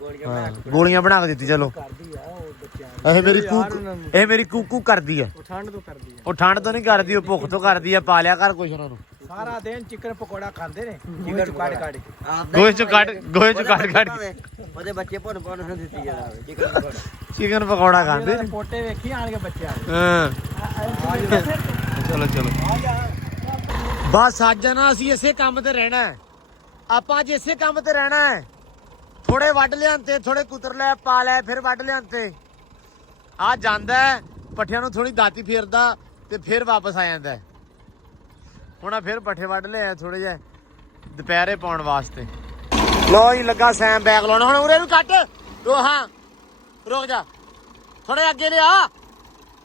ਗੋਲੀਆਂ ਬਣਾ ਗੋਲੀਆਂ ਬਣਾ ਕੇ ਦਿੱਤੀ ਚਲੋ ਕਰਦੀ ਆ ਉਹ ਬੱਚਿਆਂ ਇਹ ਮੇਰੀ ਕੂਕੂ ਕਰਦੀ ਆ ਉਹ ਠੰਡ ਤੋਂ ਕਰਦੀ ਆ ਉਹ ਠੰਡ ਤੋਂ ਨਹੀਂ ਕਰਦੀ ਉਹ ਭੁੱਖ ਤੋਂ ਕਰਦੀ ਆ ਪਾ ਲਿਆ ਕਰ ਕੁਛ ਉਹਨਾਂ ਨੂੰ ਸਾਰਾ ਦਿਨ ਚਿਕਨ ਪਕੌੜਾ ਖਾਂਦੇ ਨੇ ਚਿਕਨ ਕੱਢ ਕੱਢ ਕੇ ਗੋਹੇ ਚ ਕੱਢ ਕੇ ਉਹਦੇ ਬੱਚੇ ਭੁੰਨ ਭੁੰਨ ਦਿੱਤੀ ਜਾਂਦਾ ਚਿਕਨ ਪਕੌੜਾ ਚਿਕਨ ਪਕੌੜਾ ਖਾਂਦੇ ਨੇ ਪੋਟੇ ਵੇਖੀ ਆਣ ਕੇ ਬੱਚਿਆਂ ਦੇ ਹਾਂ ਚਲੋ ਚਲੋ ਬਸ ਅੱਜ ਨਾ ਅਸੀਂ ਇਸੇ ਕੰਮ ਤੇ ਰਹਿਣਾ ਹੈ। ਆਪਾਂ ਅੱਜ ਇਸੇ ਕੰਮ ਤੇ ਰਹਿਣਾ ਹੈ। ਥੋੜੇ ਵੱਢ ਲਿਆਂਤੇ ਥੋੜੇ ਕੁਤਰ ਲੈ ਪਾ ਲੈ ਫਿਰ ਵੱਢ ਲਿਆਂਤੇ ਆ ਜਾਂਦਾ ਹੈ, ਪੱਠਿਆਂ ਨੂੰ ਥੋੜੀ ਦਾਤੀ ਫੇਰਦਾ ਤੇ ਫਿਰ ਵਾਪਸ ਆ ਜਾਂਦਾ ਹੈ। ਹੁਣ ਆ ਫਿਰ ਪੱਠੇ ਵੱਢ ਲਿਆ ਥੋੜੇ ਜਿਹੇ ਦੁਪਹਿਰੇ ਪਾਉਣ ਵਾਸਤੇ। ਲੋ ਜੀ ਲੱਗਾ ਸੈਮ ਬੈਗ ਲਾਉਣਾ ਹੁਣ ਉਰੇ ਨੂੰ ਕੱਟ ਹਾਂ ਰੁਕ ਜਾ ਥੋੜੇ ਅੱਗੇ ਲਿਆ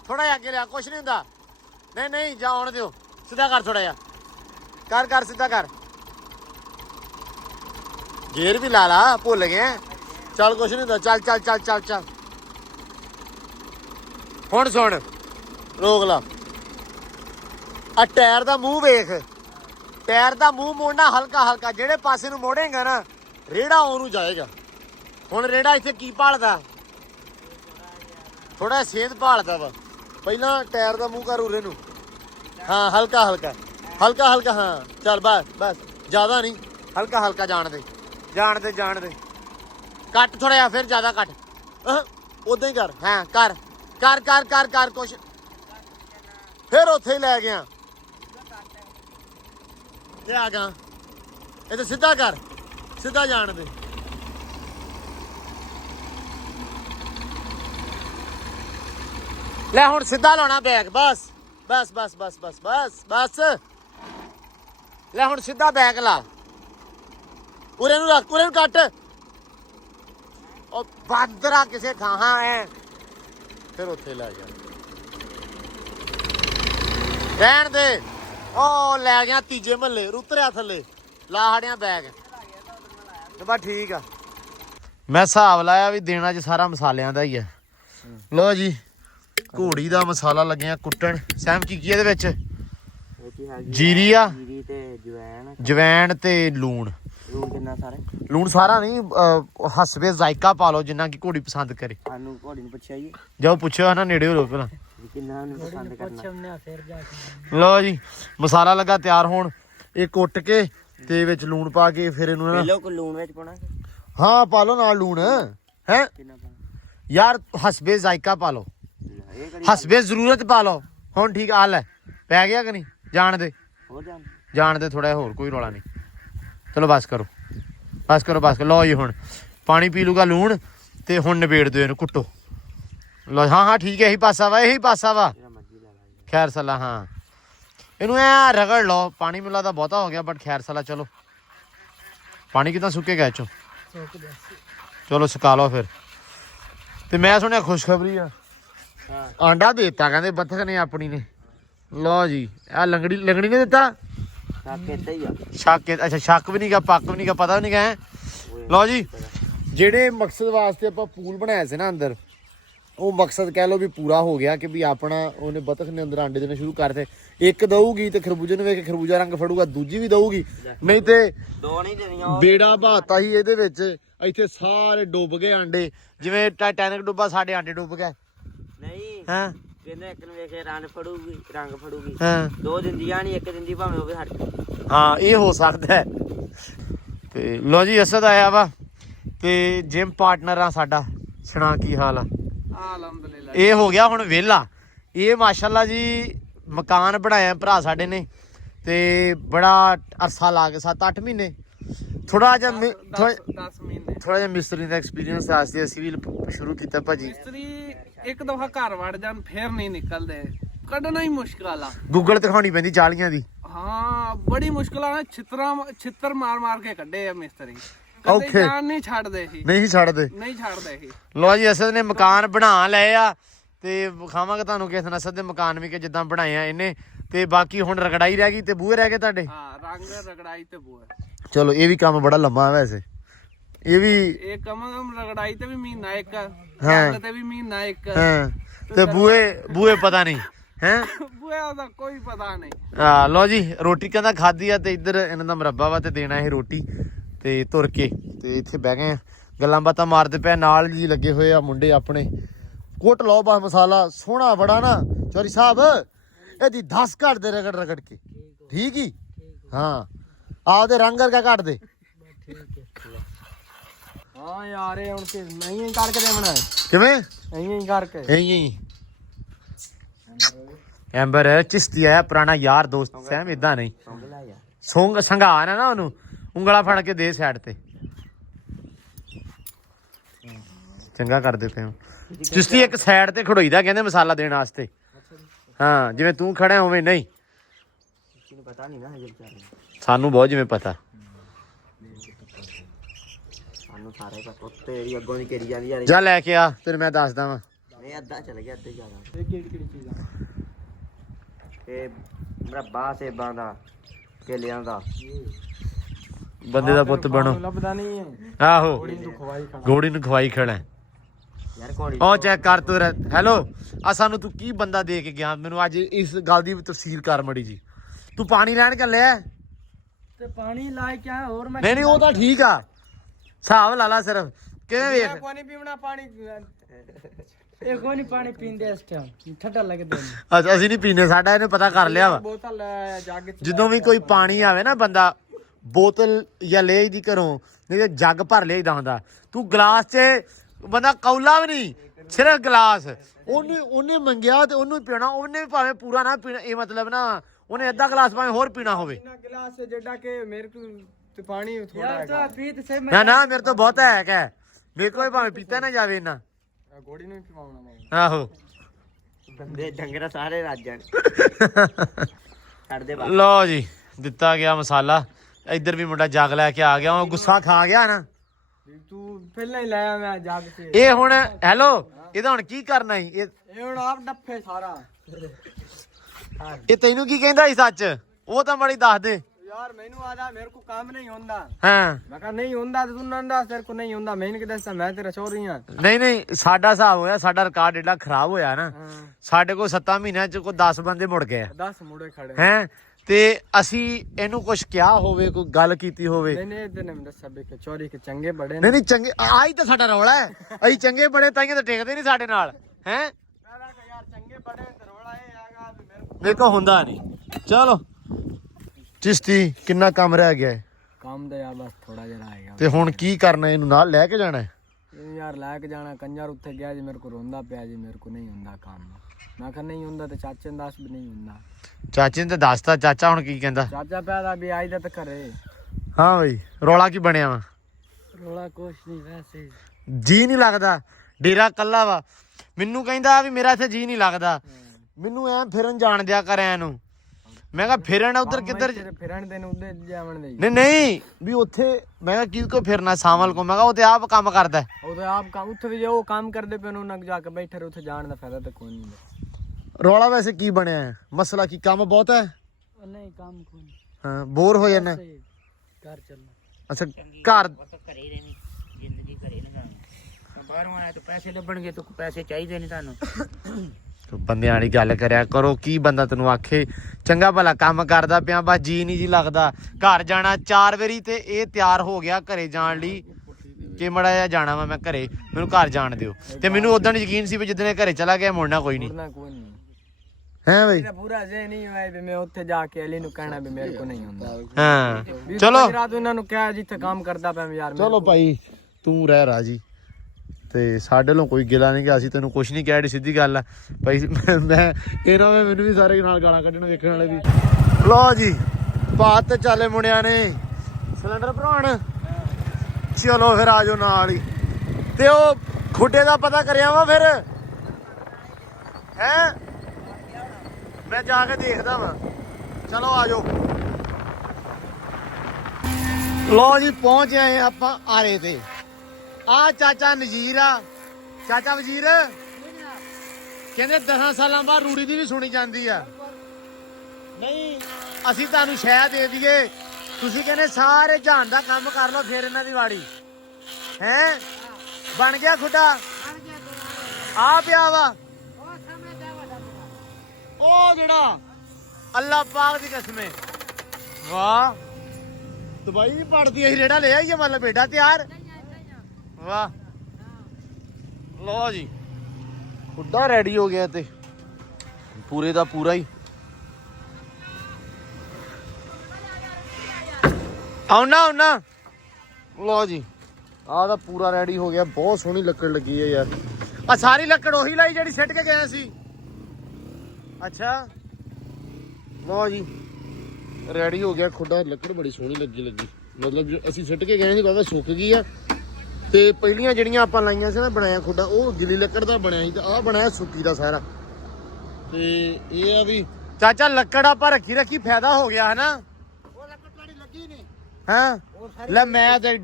ਥੋੜਾ ਅੱਗੇ ਲਿਆ ਕੁਛ ਨਹੀਂ ਹੁੰਦਾ ਨਹੀਂ ਨਹੀਂ ਜਾ ਆਉਣ ਦਿਓ ਸਿੱਧਾ ਕਰ ਥੋੜਾ ਜਿਹਾ ਕਰ ਸਿੱਧਾ ਕਰ ਗੇਰ ਵੀ ਲਾ ਲਾ ਭੁੱਲ ਗਏ ਚੱਲ ਕੁਛ ਨਹੀਂ ਹੁੰਦਾ ਚੱਲ ਹੁਣ ਸੁਣ ਰੋਕ ਲਾ ਆ ਟਾਇਰ ਦਾ ਮੂੰਹ ਵੇਖ ਟਾਇਰ ਦਾ ਮੂੰਹ ਮੋੜਨਾ ਹਲਕਾ ਜਿਹੜੇ ਪਾਸੇ ਨੂੰ ਮੋੜੇਗਾ ਨਾ ਰੇੜਾ ਉਹਨੂੰ ਜਾਏਗਾ। ਹੁਣ ਰੇੜਾ ਇੱਥੇ ਕੀ ਭਾਲਦਾ ਥੋੜਾ ਸੇਧ ਭਾਲਦਾ ਵਾ ਪਹਿਲਾਂ ਟਾਇਰ ਦਾ ਮੂੰਹ ਕਰ ਉਰੇ ਨੂੰ ਹਾਂ ਹਲਕਾ ਹਾਂ ਚੱਲ ਬਸ ਜ਼ਿਆਦਾ ਨਹੀਂ ਹਲਕਾ ਜਾਣ ਦੇ ਕੱਟ ਥੋੜਾ ਜਿਹਾ ਫਿਰ ਜ਼ਿਆਦਾ ਕੱਟ ਉਦਾਂ ਹੀ ਕਰ ਹਾਂ ਕਰ ਕੁਛ ਫਿਰ ਉੱਥੇ ਹੀ ਲੈ ਗਿਆ ਤੇ ਆ ਗਾ ਇਹ ਤਾਂ ਸਿੱਧਾ ਕਰ ਸਿੱਧਾ ਜਾਣ ਦੇ ਲੈ ਹੁਣ ਸਿੱਧਾ ਲਾਉਣਾ ਬੈਗ ਬਸ ਲੈ ਹੁਣ ਸਿੱਧਾ ਬੈਗ ਲਾ ਉਰੇ ਨੂੰ ਰੱਖ ਉਰੇ ਨੂੰ ਕੱਟ ਉਹ ਬਾਦਰਾ ਕਿਸੇ ਥਾਂ ਐ ਫਿਰ ਉੱਥੇ ਲੈ ਜਾ ਰਹਿਣ ਦੇ ਉਹ ਲੈ ਗਿਆ ਤੀਜੇ ਮਹੱਲੇ ਉਤਰਿਆ ਥੱਲੇ ਲਾ ਹੜਿਆ ਬੈਗ ਬਸ ਠੀਕ ਆ ਮੈਂ ਹਿਸਾਬ ਲਾਇਆ ਵੀ ਦੇਣਾ ਚ ਸਾਰਾ ਮਸਾਲਿਆਂ ਦਾ ਹੀ ਹੈ। ਲੋ ਜੀ ਘੋੜੀ ਦਾ ਮਸਾਲਾ ਲੱਗਿਆ ਕੁੱਟਣ ਸੈਮ ਕੀ ਇਹਦੇ ਵਿੱਚ ਜੀਰੀ ਆ ਜੀਰੀ ਤੇ ਜਵੈਣ ਤੇ ਲੂਣ ਕਿੰਨਾ ਸਾਰੇ ਲੂਣ ਸਾਰਾ ਨਹੀਂ ਹਸਬੇ ਜ਼ਾਇਕਾ ਪਾ ਲਓ ਜਿੰਨਾ ਕਿ ਘੋੜੀ ਪਸੰਦ ਕਰੇ ਸਾਨੂੰ ਘੋੜੀ ਨੂੰ ਪੁੱਛਿਆ ਜੀ ਜਾਓ ਪੁੱਛਿਓ ਨਾ ਨੇੜੇ ਹੋ ਲੋ ਪਹਿਲਾਂ ਕਿੰਨਾ ਨੂੰ ਪਸੰਦ ਕਰਨਾ ਫਿਰ ਜਾ ਕੇ ਲੋ ਜੀ ਮਸਾਲਾ ਲੱਗਾ ਤਿਆਰ ਹੋਣ ਇਹ ਕੁੱਟ ਕੇ ਤੇ ਵਿੱਚ ਲੂਣ ਪਾ ਕੇ ਫਿਰ ਇਹਨੂੰ ਨਾ ਪਹਿਲਾਂ ਕੋ ਲੂਣ ਵਿੱਚ ਪਾਉਣਾ ਹਾਂ ਪਾ ਲਓ ਨਾਲ ਲੂਣ ਹੈ ਕਿੰਨਾ ਪਾਉਣਾ ਯਾਰ ਹਸਬੇ ਜ਼ਾਇਕਾ ਪਾ ਲਓ ਇਹ ਕਿਹੜੀ ਹਸਬੇ ਜ਼ਰੂਰਤ ਪਾ ਲਓ ਹੁਣ ਠੀਕ ਆ ਲੈ ਪੈ ਗਿਆ ਕਿ ਨਹੀਂ ਜਾਣ ਦੇ ਹੋ ਜਾਣ ਦੇ ਥੋੜਾ ਹੋਰ ਕੋਈ ਰੌਲਾ ਨਹੀਂ ਚਲੋ ਬਸ ਕਰੋ ਲਓ ਜੀ ਹੁਣ ਪਾਣੀ ਪੀ ਲੂਗਾ ਲੂਣ ਤੇ ਹੁਣ ਨਿਬੇੜ ਦਿਓ ਇਹਨੂੰ ਕੁੱਟੋ ਲਓ ਹਾਂ ਠੀਕ ਹੈ ਇਹੀ ਪਾਸਾ ਵਾ ਖੈਰ ਸਲਾ ਹਾਂ ਇਹਨੂੰ ਐ ਰਗੜ ਲਓ ਪਾਣੀ ਮਿਲਾ ਤਾਂ ਬਹੁਤਾ ਹੋ ਗਿਆ ਬਟ ਖੈਰ ਸਲਾ ਚਲੋ ਪਾਣੀ ਕਿਦਾਂ ਸੁੱਕੇਗਾ ਚੋ ਚਲੋ ਸੁਕਾ ਲਓ ਫਿਰ ਤੇ ਮੈਂ ਸੁਣਿਆ ਖੁਸ਼ਖਬਰੀ ਆ ਆਂਡਾ ਦੇਤਾ ਕਹਿੰਦੇ ਬੱਤਖ ਨੇ ਆਪਣੀ ਨੇ ਲਓ ਜੀ ਆ ਲੰਗੜੀ ਨੇ ਦਿੱਤਾ ਸ਼ੱਕ ਵੀ ਨਹੀਂ ਗਾ ਪੱਕ ਵੀ ਨਹੀਂ ਗਾ ਪਤਾ ਵੀ ਨਹੀਂ ਗਾ ਲਓ ਜੀ ਜਿਹੜੇ ਮਕਸਦ ਵਾਸਤੇ ਆਪਾਂ ਪੂਲ ਬਣਾਇਆ ਸੀ ਨਾ ਅੰਦਰ ਉਹ ਮਕਸਦ ਕਹਿ ਲਓ ਵੀ ਪੂਰਾ ਹੋ ਗਿਆ ਕਿ ਵੀ ਆਪਣਾ ਉਹਨੇ ਬਤਖ ਨੇ ਅੰਦਰ ਆਂਡੇ ਦੇਣੇ ਸ਼ੁਰੂ ਕਰਤੇ। ਇੱਕ ਦਊਗੀ ਤੇ ਖਰਬੂਜੇ ਨੂੰ ਵੇਖ ਕੇ ਖਰਬੂਜਾ ਰੰਗ ਫੜੂਗਾ, ਦੂਜੀ ਵੀ ਦਊਗੀ, ਨਹੀਂ ਤੇ ਦੋ ਨਹੀਂ ਦੇਣੀਆਂ ਬੇੜਾ ਬਾਤਾ ਹੀ ਇਹਦੇ ਵਿੱਚ। ਇੱਥੇ ਸਾਰੇ ਡੁੱਬ ਗਏ ਆਂਡੇ, ਜਿਵੇਂ ਟਾਈਟੈਨਿਕ ਡੁੱਬਾ ਸਾਡੇ ਆਂਡੇ ਡੁੱਬ ਗਏ। ਨਹੀਂ ਹਾਂ ਕਹਿੰਦੇ ਇੱਕ ਨੂੰ ਵੇਖੇ ਰੰਗ ਫੜੂਗੀ ਹਾਂ ਦੋ ਦਿੰਦੀਆਂ ਨਹੀਂ, ਇੱਕ ਦਿੰਦੀ ਭਾਵੇਂ ਉਹ ਵੀ ਹਟ ਜਾਏ। ਹਾਂ ਇਹ ਹੋ ਸਕਦਾ ਹੈ। ਤੇ ਲੋ ਜੀ ਅਸਦ ਆਇਆ ਵਾ ਤੇ ਜਿਮ ਪਾਰਟਨਰ ਆ ਸਾਡਾ। ਸੁਣਾ ਕੀ ਹਾਲ ਆ? ਅਲਹਮਦੁਲਿਲਾ। ਇਹ ਹੋ ਗਿਆ ਹੁਣ ਵਿਹਲਾ। ਇਹ ਮਾਸ਼ਾਅੱਲਾ ਜੀ ਮਕਾਨ ਬਣਾਇਆ ਭਰਾ ਸਾਡੇ ਨੇ ਤੇ ਬੜਾ ਅਰਸਾ ਲਾ ਕੇ 7-8 ਮਹੀਨੇ ਥੋੜਾ ਜਿਹਾ 10 ਮਹੀਨੇ ਥੋੜਾ ਜਿਹਾ ਮਿਸਤਰੀ ਦਾ ਐਕਸਪੀਰੀਅੰਸ ਵਾਸਤੇ ਅਸੀਂ ਵੀ ਸ਼ੁਰੂ ਕੀਤਾ ਭਾਜੀ। ਮਿਸਤਰੀ ਇੱਕ ਦਫਾ ਘਰ ਵੜ ਜਾਣ ਫੇਰ ਨਹੀਂ ਨਿਕਲਦੇ, ਕੱਢਣਾ ਹੀ ਮੁਸ਼ਕਲ ਆ। ਗੂਗਲ ਤੇ ਖਾਣੀ ਪੈਂਦੀ ਜਾਲੀਆਂ ਦੀ। ਹਾਂ ਬੜੀ ਮੁਸ਼ਕਲ ਆ। ਛਿੱਤਰ ਮਾਰ ਕੇ ਕੱਢੇ ਆ ਮਿਸਤਰੀ, ਕਦੇ ਔਖੇ। ਜਾਨ ਨਹੀਂ ਛੱਡਦੇ ਸੀ, ਨਹੀਂ ਛੱਡਦੇ। ਨਹੀਂ ਛੱਡਦੇ ਸੀ। ਲੋ ਜੀ ਅਸਦ ਨੇ ਮਕਾਨ ਬਣਾ ਲਏ ਆ ਤੇ ਵਿਖਾਵਾਂਗੇ ਤੁਹਾਨੂੰ ਕਿਸੇ ਦਿਨ ਅਸਦ ਦੇ ਮਕਾਨ ਵੀ ਕਿ ਜਿੱਦਾਂ ਬਣਾਏ ਆ ਇਹਨੇ। ਤੇ ਬਾਕੀ ਹੁਣ ਰਗੜਾਈ ਰਹਿ ਗਈ ਤੇ ਬੂਹੇ ਰਹਿ ਗਏ ਤੁਹਾਡੇ। ਹਾਂ ਰੰਗ ਰਗੜਾਈ ਤੇ ਬੂਆ। ਚਲੋ ਇਹ ਵੀ ਕੰਮ ਬੜਾ ਲੰਮਾ ਹੈ ਵੈਸੇ। ਇਹ ਵੀ ਇਹ ਕਮ ਰਗੜਾਈ ਤੇ ਵੀ ਮਹੀਨਾ ਇੱਕ, ਹਾਂ। ਰੰਗ ਤੇ ਵੀ ਮਹੀਨਾ ਇੱਕ। ਹਾਂ ਤੇ ਬੂਹੇ ਪਤਾ ਨਹੀਂ ਹੈ। ਬੂਆ ਦਾ ਕੋਈ ਪਤਾ ਨਹੀਂ। ਆ ਲੋ ਜੀ ਰੋਟੀ ਕਹਿੰਦਾ ਖਾਧੀ ਆ ਤੇ ਇੱਧਰ ਇਹਨਾਂ ਦਾ ਮੁਰੱਬਾ ਵਾ ਤੇ ਦੇਣਾ ਇਹ ਰੋਟੀ ਤੇ ਤੁਰ ਕੇ ਤੇ ਇੱਥੇ ਬਹਿ ਗਏ ਆ ਗੱਲਾਂ ਬਾਤਾਂ ਮਾਰਦੇ ਪਏ। ਨਾਲ ਜੀ ਲੱਗੇ ਹੋਏ ਆ ਮੁੰਡੇ ਆਪਣੇ। ਕੁੱਟ ਲਓ ਬਸ ਮਸਾਲਾ ਸੋਹਣਾ ਬੜਾ ਨਾ ਚੌਰੀ ਸਾਹਿਬ। ਇਹਦੀ 10 ਘੱਟ ਦੇ ਰਗੜ ਕੇ ਠੀਕ ਹੀ। ਹਾਂ ਆਪਦੇ ਰੰਗ ਵਰਗਾ ਕੱਟ ਦੇ। ਹਾਂ ਯਾਰ ਇਹ ਹੁਣ ਤੇ ਨਹੀਂ ਕਰਕੇ ਦੇਣਾ ਕਿਵੇਂ ਐਂ ਕਰਕੇ। ਇਹੀ ਐਂਬਰ ਚਿਸ਼ਤੀ ਆਇਆ ਪੁਰਾਣਾ ਯਾਰ ਦੋਸਤ ਸਹਿਮ ਇਦਾਂ ਨਹੀਂ ਸੁੰਗ ਸੰਘਾ ਨਾ ਉਹਨੂੰ ਉਂਗਲਾ ਫੜ ਕੇ ਦੇ ਸਾਈਡ ਤੇ। ਚੰਗਾ ਕਰਦੇ ਪਏ ਹੋ। ਚਿਸ਼ਤੀ ਇੱਕ ਸਾਈਡ ਤੇ ਖੜੋਈਦਾ ਕਹਿੰਦੇ ਮਸਾਲਾ ਦੇਣ ਵਾਸਤੇ। ਹਾਂ ਜਿਵੇਂ ਤੂੰ ਖੜਾ ਹੋਵੇਂ ਨਹੀਂ ਪਤਾ ਨਹੀਂ ਨਾ ਹਜੇ ਵਿਚਾਰੇ ਸਾਨੂੰ ਬਹੁਤ ਜਿਵੇਂ ਪਤਾ। ਸਾਨੂੰ ਸਾਰੇ ਪਤਾ। ਤੇਰੀ ਅੱਗੋਂ ਦੀ ਕਰੀ ਜਾਂਦੀ ਯਾਰ। ਜਾ ਲੈ ਕੇ ਆ ਤੈਨੂੰ ਮੈਂ ਦੱਸਦਾ ਵਾਂ। ਨਹੀਂ ਅੱਧਾ ਚਲ ਗਿਆ, ਅੱਧੇ ਜ਼ਿਆਦਾ। ਇਹ ਕਿਹੜੀ ਚੀਜ਼ ਆ? ਇਹ ਮੁਰੱਬਾ ਸੇਬਾਂ ਦਾ, ਕੇਲਿਆਂ ਦਾ। ਬੰਦੇ ਦਾ ਪੁੱਤ ਬਣੋ। ਲੱਭਦਾ ਨਹੀਂ ਹੈ। ਆਹੋ ਖਵਾਈ ਖਾਣਾ। ਗੋੜੀ ਨੂੰ ਖਵਾਈ ਖੜਾ। ਯਾਰ ਘੋੜੀ ਉਹ ਚੈੱਕ ਕਰ ਤੂੰ। ਹੈਲੋ ਆ ਸਾਨੂੰ ਤੂੰ ਕੀ ਬੰਦਾ ਦੇ ਕੇ ਗਿਆ ਮੈਨੂੰ ਅੱਜ ਇਸ ਗੱਲ ਦੀ ਤਫਸੀਲ ਕਰ ਮੜੀ ਜੀ। ਤੂੰ ਪਾਣੀ ਲੈਣ ਚੱਲਿਆ ਤੇ ਪਾਣੀ ਲਾ ਕੇ ਆ ਹੋਰ ਮੈਂ ਨਹੀਂ ਉਹ ਤਾਂ ਠੀਕ ਆ ਹਿਸਾਬ ਲਾ ਲਾ ਸਿਰਫ ਕਿਵੇਂ ਵੇਖ। ਕੋਈ ਨਹੀਂ ਪੀਵਣਾ ਪਾਣੀ। ਇਹ ਕੋਈ ਨਹੀਂ ਪਾਣੀ ਪੀਂਦੇ ਇਸ ਟਾਈਮ ਠੰਡਾ ਲੱਗਦਾ ਅੱਛਾ ਅਸੀਂ ਨਹੀਂ ਪੀਨੇ ਸਾਡਾ ਇਹਨੇ ਪਤਾ ਕਰ ਲਿਆ ਵਾ। ਬੋਤਲ ਜੱਗ ਚ ਜਦੋਂ ਵੀ ਕੋਈ ਪਾਣੀ ਆਵੇ ਨਾ ਬੰਦਾ ਬੋਤਲ ਜਾਂ ਲੈ ਦੀ ਘਰੋਂ ਨਹੀਂ ਤੇ ਜੱਗ ਭਰ ਲਿਆਈਦਾ ਹੁੰਦਾ। ਤੂੰ ਗਲਾਸ 'ਚ ਬੰਦਾ ਕੌਲਾ ਵੀ ਨਹੀਂ ਸਿਰਫ ਗਲਾਸ ਉਹਨੇ ਮੰਗਿਆ ਤੇ ਉਹਨੂੰ ਪੀਣਾ। ਉਹਨੇ ਵੀ ਭਾਵੇਂ ਪੂਰਾ ਨਾ ਪੀਣਾ ਇਹ ਮਤਲਬ ਨਾ ਉਹਨੇ ਅੱਧਾ ਗਲਾਸ ਭਾਵੇਂ ਹੋਰ ਪੀਣਾ ਹੋਵੇ। ਇਨਾ ਗਲਾਸ ਜਿਹੜਾ ਕਿ ਮੇਰੇ ਕੋ ਤੇ ਪਾਣੀ ਥੋੜਾ ਹੈਗਾ। ਪੀ ਤੇ ਸਹੀ। ਨਾ ਮੇਰੇ ਤੋਂ ਬਹੁਤਾ ਹੈ ਕਿ ਮੇਰੇ ਕੋਲ ਭਾਵੇਂ ਪੀਤਾ ਨਾ ਜਾਵੇ ਇੰਨਾ। ਗੋੜੀ ਨੂੰ ਪਿਵਾਉਣਾ ਮੈਂ। ਆਹੋ ਬੰਦੇ ਡੰਗਰ ਸਾਰੇ ਰੱਜ ਜਾਣ। ਛੱਡ ਦੇ ਬਸ। ਲਓ ਜੀ ਦਿੱਤਾ ਗਿਆ ਮਸਾਲਾ। ਇੱਧਰ ਵੀ ਮੁੰਡਾ ਜੱਗ ਲੈ ਕੇ ਆ ਗਿਆ। ਉਹ ਗੁੱਸਾ ਖਾ ਗਿਆ ਨਾ। ਤੂੰ ਪਹਿਲਾਂ ਹੀ ਲਾਇਆ ਮੈਂ ਜੱਗ ਤੇ। ਇਹ ਹੁਣ ਹੈਲੋ ਇਹਦਾ ਹੁਣ ਕੀ ਕਰਨਾ ਈ? ਇਹ ਹੁਣ ਆਪ ਡੱਫੇ ਸਾਰਾ। ਇਹ ਤੈਨੂੰ ਕੀ ਕਹਿੰਦਾ ਸੀ ਸੱਚ? ਉਹ ਤਾਂ ਬੜੀ ਦੱਸ ਦੇ ਯਾਰ ਮੈਨੂੰ ਆਦਾ ਮੇਰੇ ਕੋ ਕੰਮ ਨਹੀਂ ਹੁੰਦਾ। ਹਾਂ ਮੈਂ ਕਹਾ ਨਹੀਂ ਹੁੰਦਾ ਤੇ ਤੂੰ ਨਾ ਦੱਸ ਤੇਰੇ ਕੋ ਨਹੀਂ ਹੁੰਦਾ। ਮੈਨੂੰ ਕਿ ਦੱਸਾਂ ਮੈਂ ਤੇਰਾ ਚੋਰੀ ਆ। ਨਹੀਂ ਸਾਡਾ ਹਿਸਾਬ ਹੋਇਆ ਸਾਡਾ ਰਿਕਾਰਡ ਏਡਾ ਖਰਾਬ ਹੋਇਆ ਨਾ। ਸਾਡੇ ਕੋਲ 7 ਮਹੀਨਿਆਂ ਚ ਕੋਈ 10 ਬੰਦੇ ਮੁੜ ਗਏ 10 ਮੁੰਡੇ ਖੜੇ। ਹੈ ਤੇ ਅਸੀਂ ਇਹਨੂੰ ਕੁਝ ਕਿਹਾ ਹੋਵੇ ਕੋਈ ਗੱਲ ਕੀਤੀ ਹੋਵੇ। ਨਹੀਂ ਇਹ ਤੇ ਨਹੀਂ ਦੱਸਿਆ ਵੀ ਕਿ ਚੋਰੀ ਕੇ ਚੰਗੇ ਬੜੇ ਨਹੀਂ ਚੰਗੇ ਆਹੀ ਤਾਂ ਸਾਡਾ ਰੌਲਾ ਹੈ। ਅਸੀਂ ਚੰਗੇ ਬੜੇ ਤਾਈਆਂ ਤਾਂ ਟਿਕਦੇ ਨਹੀਂ ਸਾਡੇ ਨਾਲ ਹੈ। ਯਾਰ ਚੰਗੇ ਬੜੇ ਤੇ ਰੋਲਾ ਇਹ ਹੈਗਾ ਵੀ ਮੇਰੇ ਕੋ ਹੁੰਦਾ ਨਹੀਂ। ਚਲੋ ਚਿਸ਼ਤੀ ਕਿੰਨਾ ਕੰਮ ਰਹਿ ਗਿਆ ਹੈ? ਕੰਮ ਦਾ ਯਾਰ ਬਸ ਥੋੜਾ ਜਿਹਾ ਰਹਿ ਗਿਆ। ਤੇ ਹੁਣ ਕੀ ਕਰਨਾ ਇਹਨੂੰ ਨਾਲ ਲੈ ਕੇ ਜਾਣਾ ਹੈ? ਇਹ ਯਾਰ ਲੈ ਕੇ ਜਾਣਾ। ਕੰਜਰ ਉੱਥੇ ਗਿਆ ਜੀ ਮੇਰੇ ਕੋ ਰੋਂਦਾ ਪਿਆ ਜੀ ਮੇਰੇ ਕੋ ਨਹੀਂ ਹੁੰਦਾ ਕੰਮ। ਮੈਂ ਕਿਹਾ ਨਹੀਂ ਹੁੰਦਾ ਤੇ ਚਾਚੇ ਨੂੰ ਦੱਸ ਵੀ ਨਹੀਂ ਹੁੰਦਾ। ਚਾਚੇ ਨੇ ਤਾਂ ਦੱਸਤਾ। ਚਾਚਾ ਹੁਣ ਕੀ ਕਹਿੰਦਾ? ਚਾਚਾ ਪਿਆ ਦਾ ਵੀ ਆਈ ਦਾ ਤੇ ਘਰੇ। ਹਾਂ ਬਈ ਰੌਲਾ ਕੀ ਬਣਿਆ ਵਾ? ਰੋਲਾ ਕੁਛ ਨਹੀਂ ਵੈਸੇ ਜੀ ਨਹੀਂ ਲੱਗਦਾ ਡੇਰਾ ਕੱਲਾ ਵਾ। ਮੈਨੂੰ ਕਹਿੰਦਾ ਵੀ ਮੇਰਾ ਇੱਥੇ ਜੀ ਨਹੀਂ ਲੱਗਦਾ। ਮੈਨੂੰ ਐ ਫਿਰਨ ਜਾਣ ਦਿਆ ਕਰ ਐ ਨੂੰ। ਮੈਂ ਕਿਹਾ ਫਿਰਨ ਉਧਰ ਕਿੱਧਰ? ਫਿਰਨ ਦੇ ਨੂੰ ਉਧਰ ਜਾਵਣ ਦੇ। ਨਹੀਂ ਵੀ ਉੱਥੇ ਮੈਂ ਕਿਹਾ ਕੀ ਕੋ ਫਿਰਨਾ ਸਾਵਲ ਕੋ। ਮੈਂ ਕਿਹਾ ਉਹ ਤੇ ਆਪ ਕੰਮ ਕਰਦਾ। ਉਹ ਤੇ ਆਪ ਕੰਮ ਉੱਥੇ ਵੀ ਉਹ ਕੰਮ ਕਰਦੇ ਪਏ ਉਹਨਾਂ ਜਾ ਕੇ ਬੈਠੇ ਰਹੇ ਉੱਥੇ ਜਾਣ ਦਾ ਫਾਇਦਾ ਤਾਂ ਕੋਈ ਨਹੀਂ। ਰੌਲਾ ਵੈਸੇ ਕੀ ਬਣਿਆ ਹੈ? ਮਸਲਾ ਕੀ ਕੰਮ ਬਹੁਤ ਹੈ? ਨਹੀਂ ਕੰਮ ਕੋਈ ਨਹੀਂ। ਹਾਂ ਬੋਰ ਹੋ ਜਾਣਾ। ਘਰ ਚੱਲਣਾ। ਅੱਛਾ ਘਰ ਘਰੇ ਰਹਿਣੀ ਜ਼ਿੰਦਗੀ ਘਰੇ ਲਗਾਣੀ। ਬਾਹਰੋਂ ਆਇਆ ਤਾਂ ਪੈਸੇ ਲੱਭਣਗੇ ਤੂੰ ਪੈਸੇ ਚਾਹੀਦੇ ਨਹੀਂ ਤੁਹਾਨੂੰ ਬੰਦਿਆਂ ਵਾਲੀ ਗੱਲ ਕਰਿਆ ਕਰੋ। ਕੀ ਬੰਦਾ ਤੈਨੂੰ ਆਖੇ ਚੰਗਾ ਭਲਾ ਕੰਮ ਕਰਦਾ ਪਿਆ, ਬਸ ਜੀ ਨਹੀਂ ਜੀ ਲੱਗਦਾ। ਘਰ ਜਾਣਾ 4 ਵਾਰੀ ਤੇ ਇਹ ਤਿਆਰ ਹੋ ਗਿਆ ਘਰੇ ਜਾਣ ਲਈ ਕਿ ਮੜਾ ਜਿਹਾ ਜਾਣਾ ਵਾ ਮੈਂ ਘਰੇ, ਮੈਨੂੰ ਘਰ ਜਾਣ ਦਿਓ। ਤੇ ਮੈਨੂੰ ਉਦੋਂ ਯਕੀਨ ਸੀ ਵੀ ਜਿੱਦਣ ਘਰੇ ਚਲਾ ਗਿਆ ਮੁੜਨਾ ਕੋਈ ਨਹੀਂ ਕੋਈ ਨਹੀਂ ਹੈ ਬਈ। ਮੇਰਾ ਪੂਰਾ ਜੇ ਨਹੀਂ ਹੋਇਆ ਵੀ ਮੈਂ ਉੱਥੇ ਜਾ ਕੇ ਅਲੀ ਨੂੰ ਕਹਿਣਾ ਵੀ ਮੇਰੇ ਕੋ ਨਹੀਂ ਹੁੰਦਾ। ਹਾਂ ਚਲੋ ਰਾਤ ਉਹਨਾਂ ਨੂੰ ਕਿਹਾ ਜਿੱਥੇ ਕੰਮ ਕਰਦਾ ਪਿਆ ਯਾਰ ਚਲੋ ਭਾਈ ਤੂੰ ਰਹਿ ਰਾਜੀ ਤੇ ਸਾਡੇ ਵੱਲੋਂ ਕੋਈ ਗਿਲਾ ਨਹੀਂ ਕਿ ਅਸੀਂ ਤੈਨੂੰ ਕੁਛ ਨਹੀਂ ਕਹਿ ਰਹੀ, ਸਿੱਧੀ ਗੱਲ ਆ ਭਾਈ। ਮੈਂ ਇਹਨਾਂ ਵਿੱਚ ਮੈਨੂੰ ਵੀ ਸਾਰੇ ਨਾਲ ਗਾਲਾਂ ਕੱਢਣ ਵੇਖਣ ਵਾਲੇ ਵੀ। ਲਓ ਜੀ ਬਾਤ ਤੇ ਚਾਲੇ ਮੁੰਡਿਆਂ ਨੇ ਸਿਲੰਡਰ ਭਰਾਉਣ। ਚਲੋ ਫਿਰ ਆਜੋ ਨਾਲ ਹੀ। ਤੇ ਉਹ ਖੁੱਡੇ ਦਾ ਪਤਾ ਕਰਿਆ ਵਾ ਫਿਰ ਹੈ, ਮੈਂ ਜਾ ਕੇ ਦੇਖਦਾ ਵਾਂ। ਚਲੋ ਆਜੋ। ਲਓ ਜੀ ਪਹੁੰਚ ਆਏ ਆਪਾਂ ਆਰੇ ਤੇ। ਆ ਚਾਚਾ ਨਜ਼ੀਰ ਆ, ਚਾਚਾ ਵਜ਼ੀਰ ਕਹਿੰਦੇ 10 ਸਾਲਾਂ ਬਾਅਦ ਰੂੜੀ ਦੀ ਵੀ ਸੁਣੀ ਜਾਂਦੀ ਆ। ਨਹੀਂ ਅਸੀਂ ਤੁਹਾਨੂੰ ਸ਼ਹਿ ਦੇ ਦਈਏ, ਤੁਸੀਂ ਕਹਿੰਦੇ ਸਾਰੇ ਜਹਾਨ ਦਾ ਕੰਮ ਕਰ ਲਓ ਫਿਰ ਇਹਨਾਂ ਦੀ ਵਾੜੀ ਹੈ। ਬਣ ਗਿਆ ਖੁੱਡਾ ਆ ਪਿਆ ਵਾ ਉਹ ਜਿਹੜਾ ਅੱਲਾ ਪਾਕ ਦੀ ਕਸਮੇ। ਵਾਹ ਦਵਾਈ ਵੀ ਪੜਦੀ ਅਸੀਂ ਰੇੜਾ ਲੈ ਆਈਏ ਮਤਲਬ ਬੇਟਾ ਤਿਆਰ। ਵਾਹ ਲੋ ਜੀ ਖੁੱਡਾ ਰੈਡੀ ਹੋ ਗਿਆ ਤੇ ਪੂਰੇ ਦਾ ਪੂਰਾ ਹੀ। ਆਉਣਾ ਲੋ ਜੀ ਆਹ ਤਾਂ ਪੂਰਾ ਰੈਡੀ ਹੋ ਗਿਆ। ਬਹੁਤ ਸੋਹਣੀ ਲੱਕੜ ਲੱਗੀ ਹੈ ਯਾਰ। ਆ ਸਾਰੀ ਲੱਕੜ ਉਹੀ ਲਾਈ ਜਿਹੜੀ ਸਿੱਟ ਕੇ ਗਏ ਸੀ। ਅੱਛਾ ਲੋ ਜੀ ਰੈਡੀ ਹੋ ਗਿਆ ਖੁੱਡਾ। ਲੱਕੜ ਬੜੀ ਸੋਹਣੀ ਲੱਗੀ ਮਤਲਬ ਅਸੀਂ ਸਿੱਟ ਕੇ ਗਏ ਸੀ ਬਾਬਾ ਸੁੱਕ ਗਈ ਆ। ਤੇ ਪਹਿਲੀਆਂ ਜਿਹੜੀਆਂ ਆਪਾਂ ਲਾਈਆਂ ਸੀ ਨਾ ਬਣਾਇਆ ਖੁੱਡਾ ਉਹ ਗਿੱਲੀ ਲੱਕੜ ਦਾ ਬਣਿਆ ਸੀ ਤੇ ਆਹ ਬਣਾਇਆ ਸੁੱਕੀ ਦਾ ਸਾਰਾ। ਤੇ ਇਹ ਆ ਵੀ ਚਾਚਾ ਲੱਕੜ ਆਪਾਂ ਰੱਖੀ ਫਾਇਦਾ ਹੋ ਗਿਆ ਹਨਾ। ਉਹ ਲੱਕੜ ਤੁਹਾਡੀ ਲੱਗੀ ਨਹੀਂ ਹਾਂ ਲੈ ਮੈਂ ਤੇ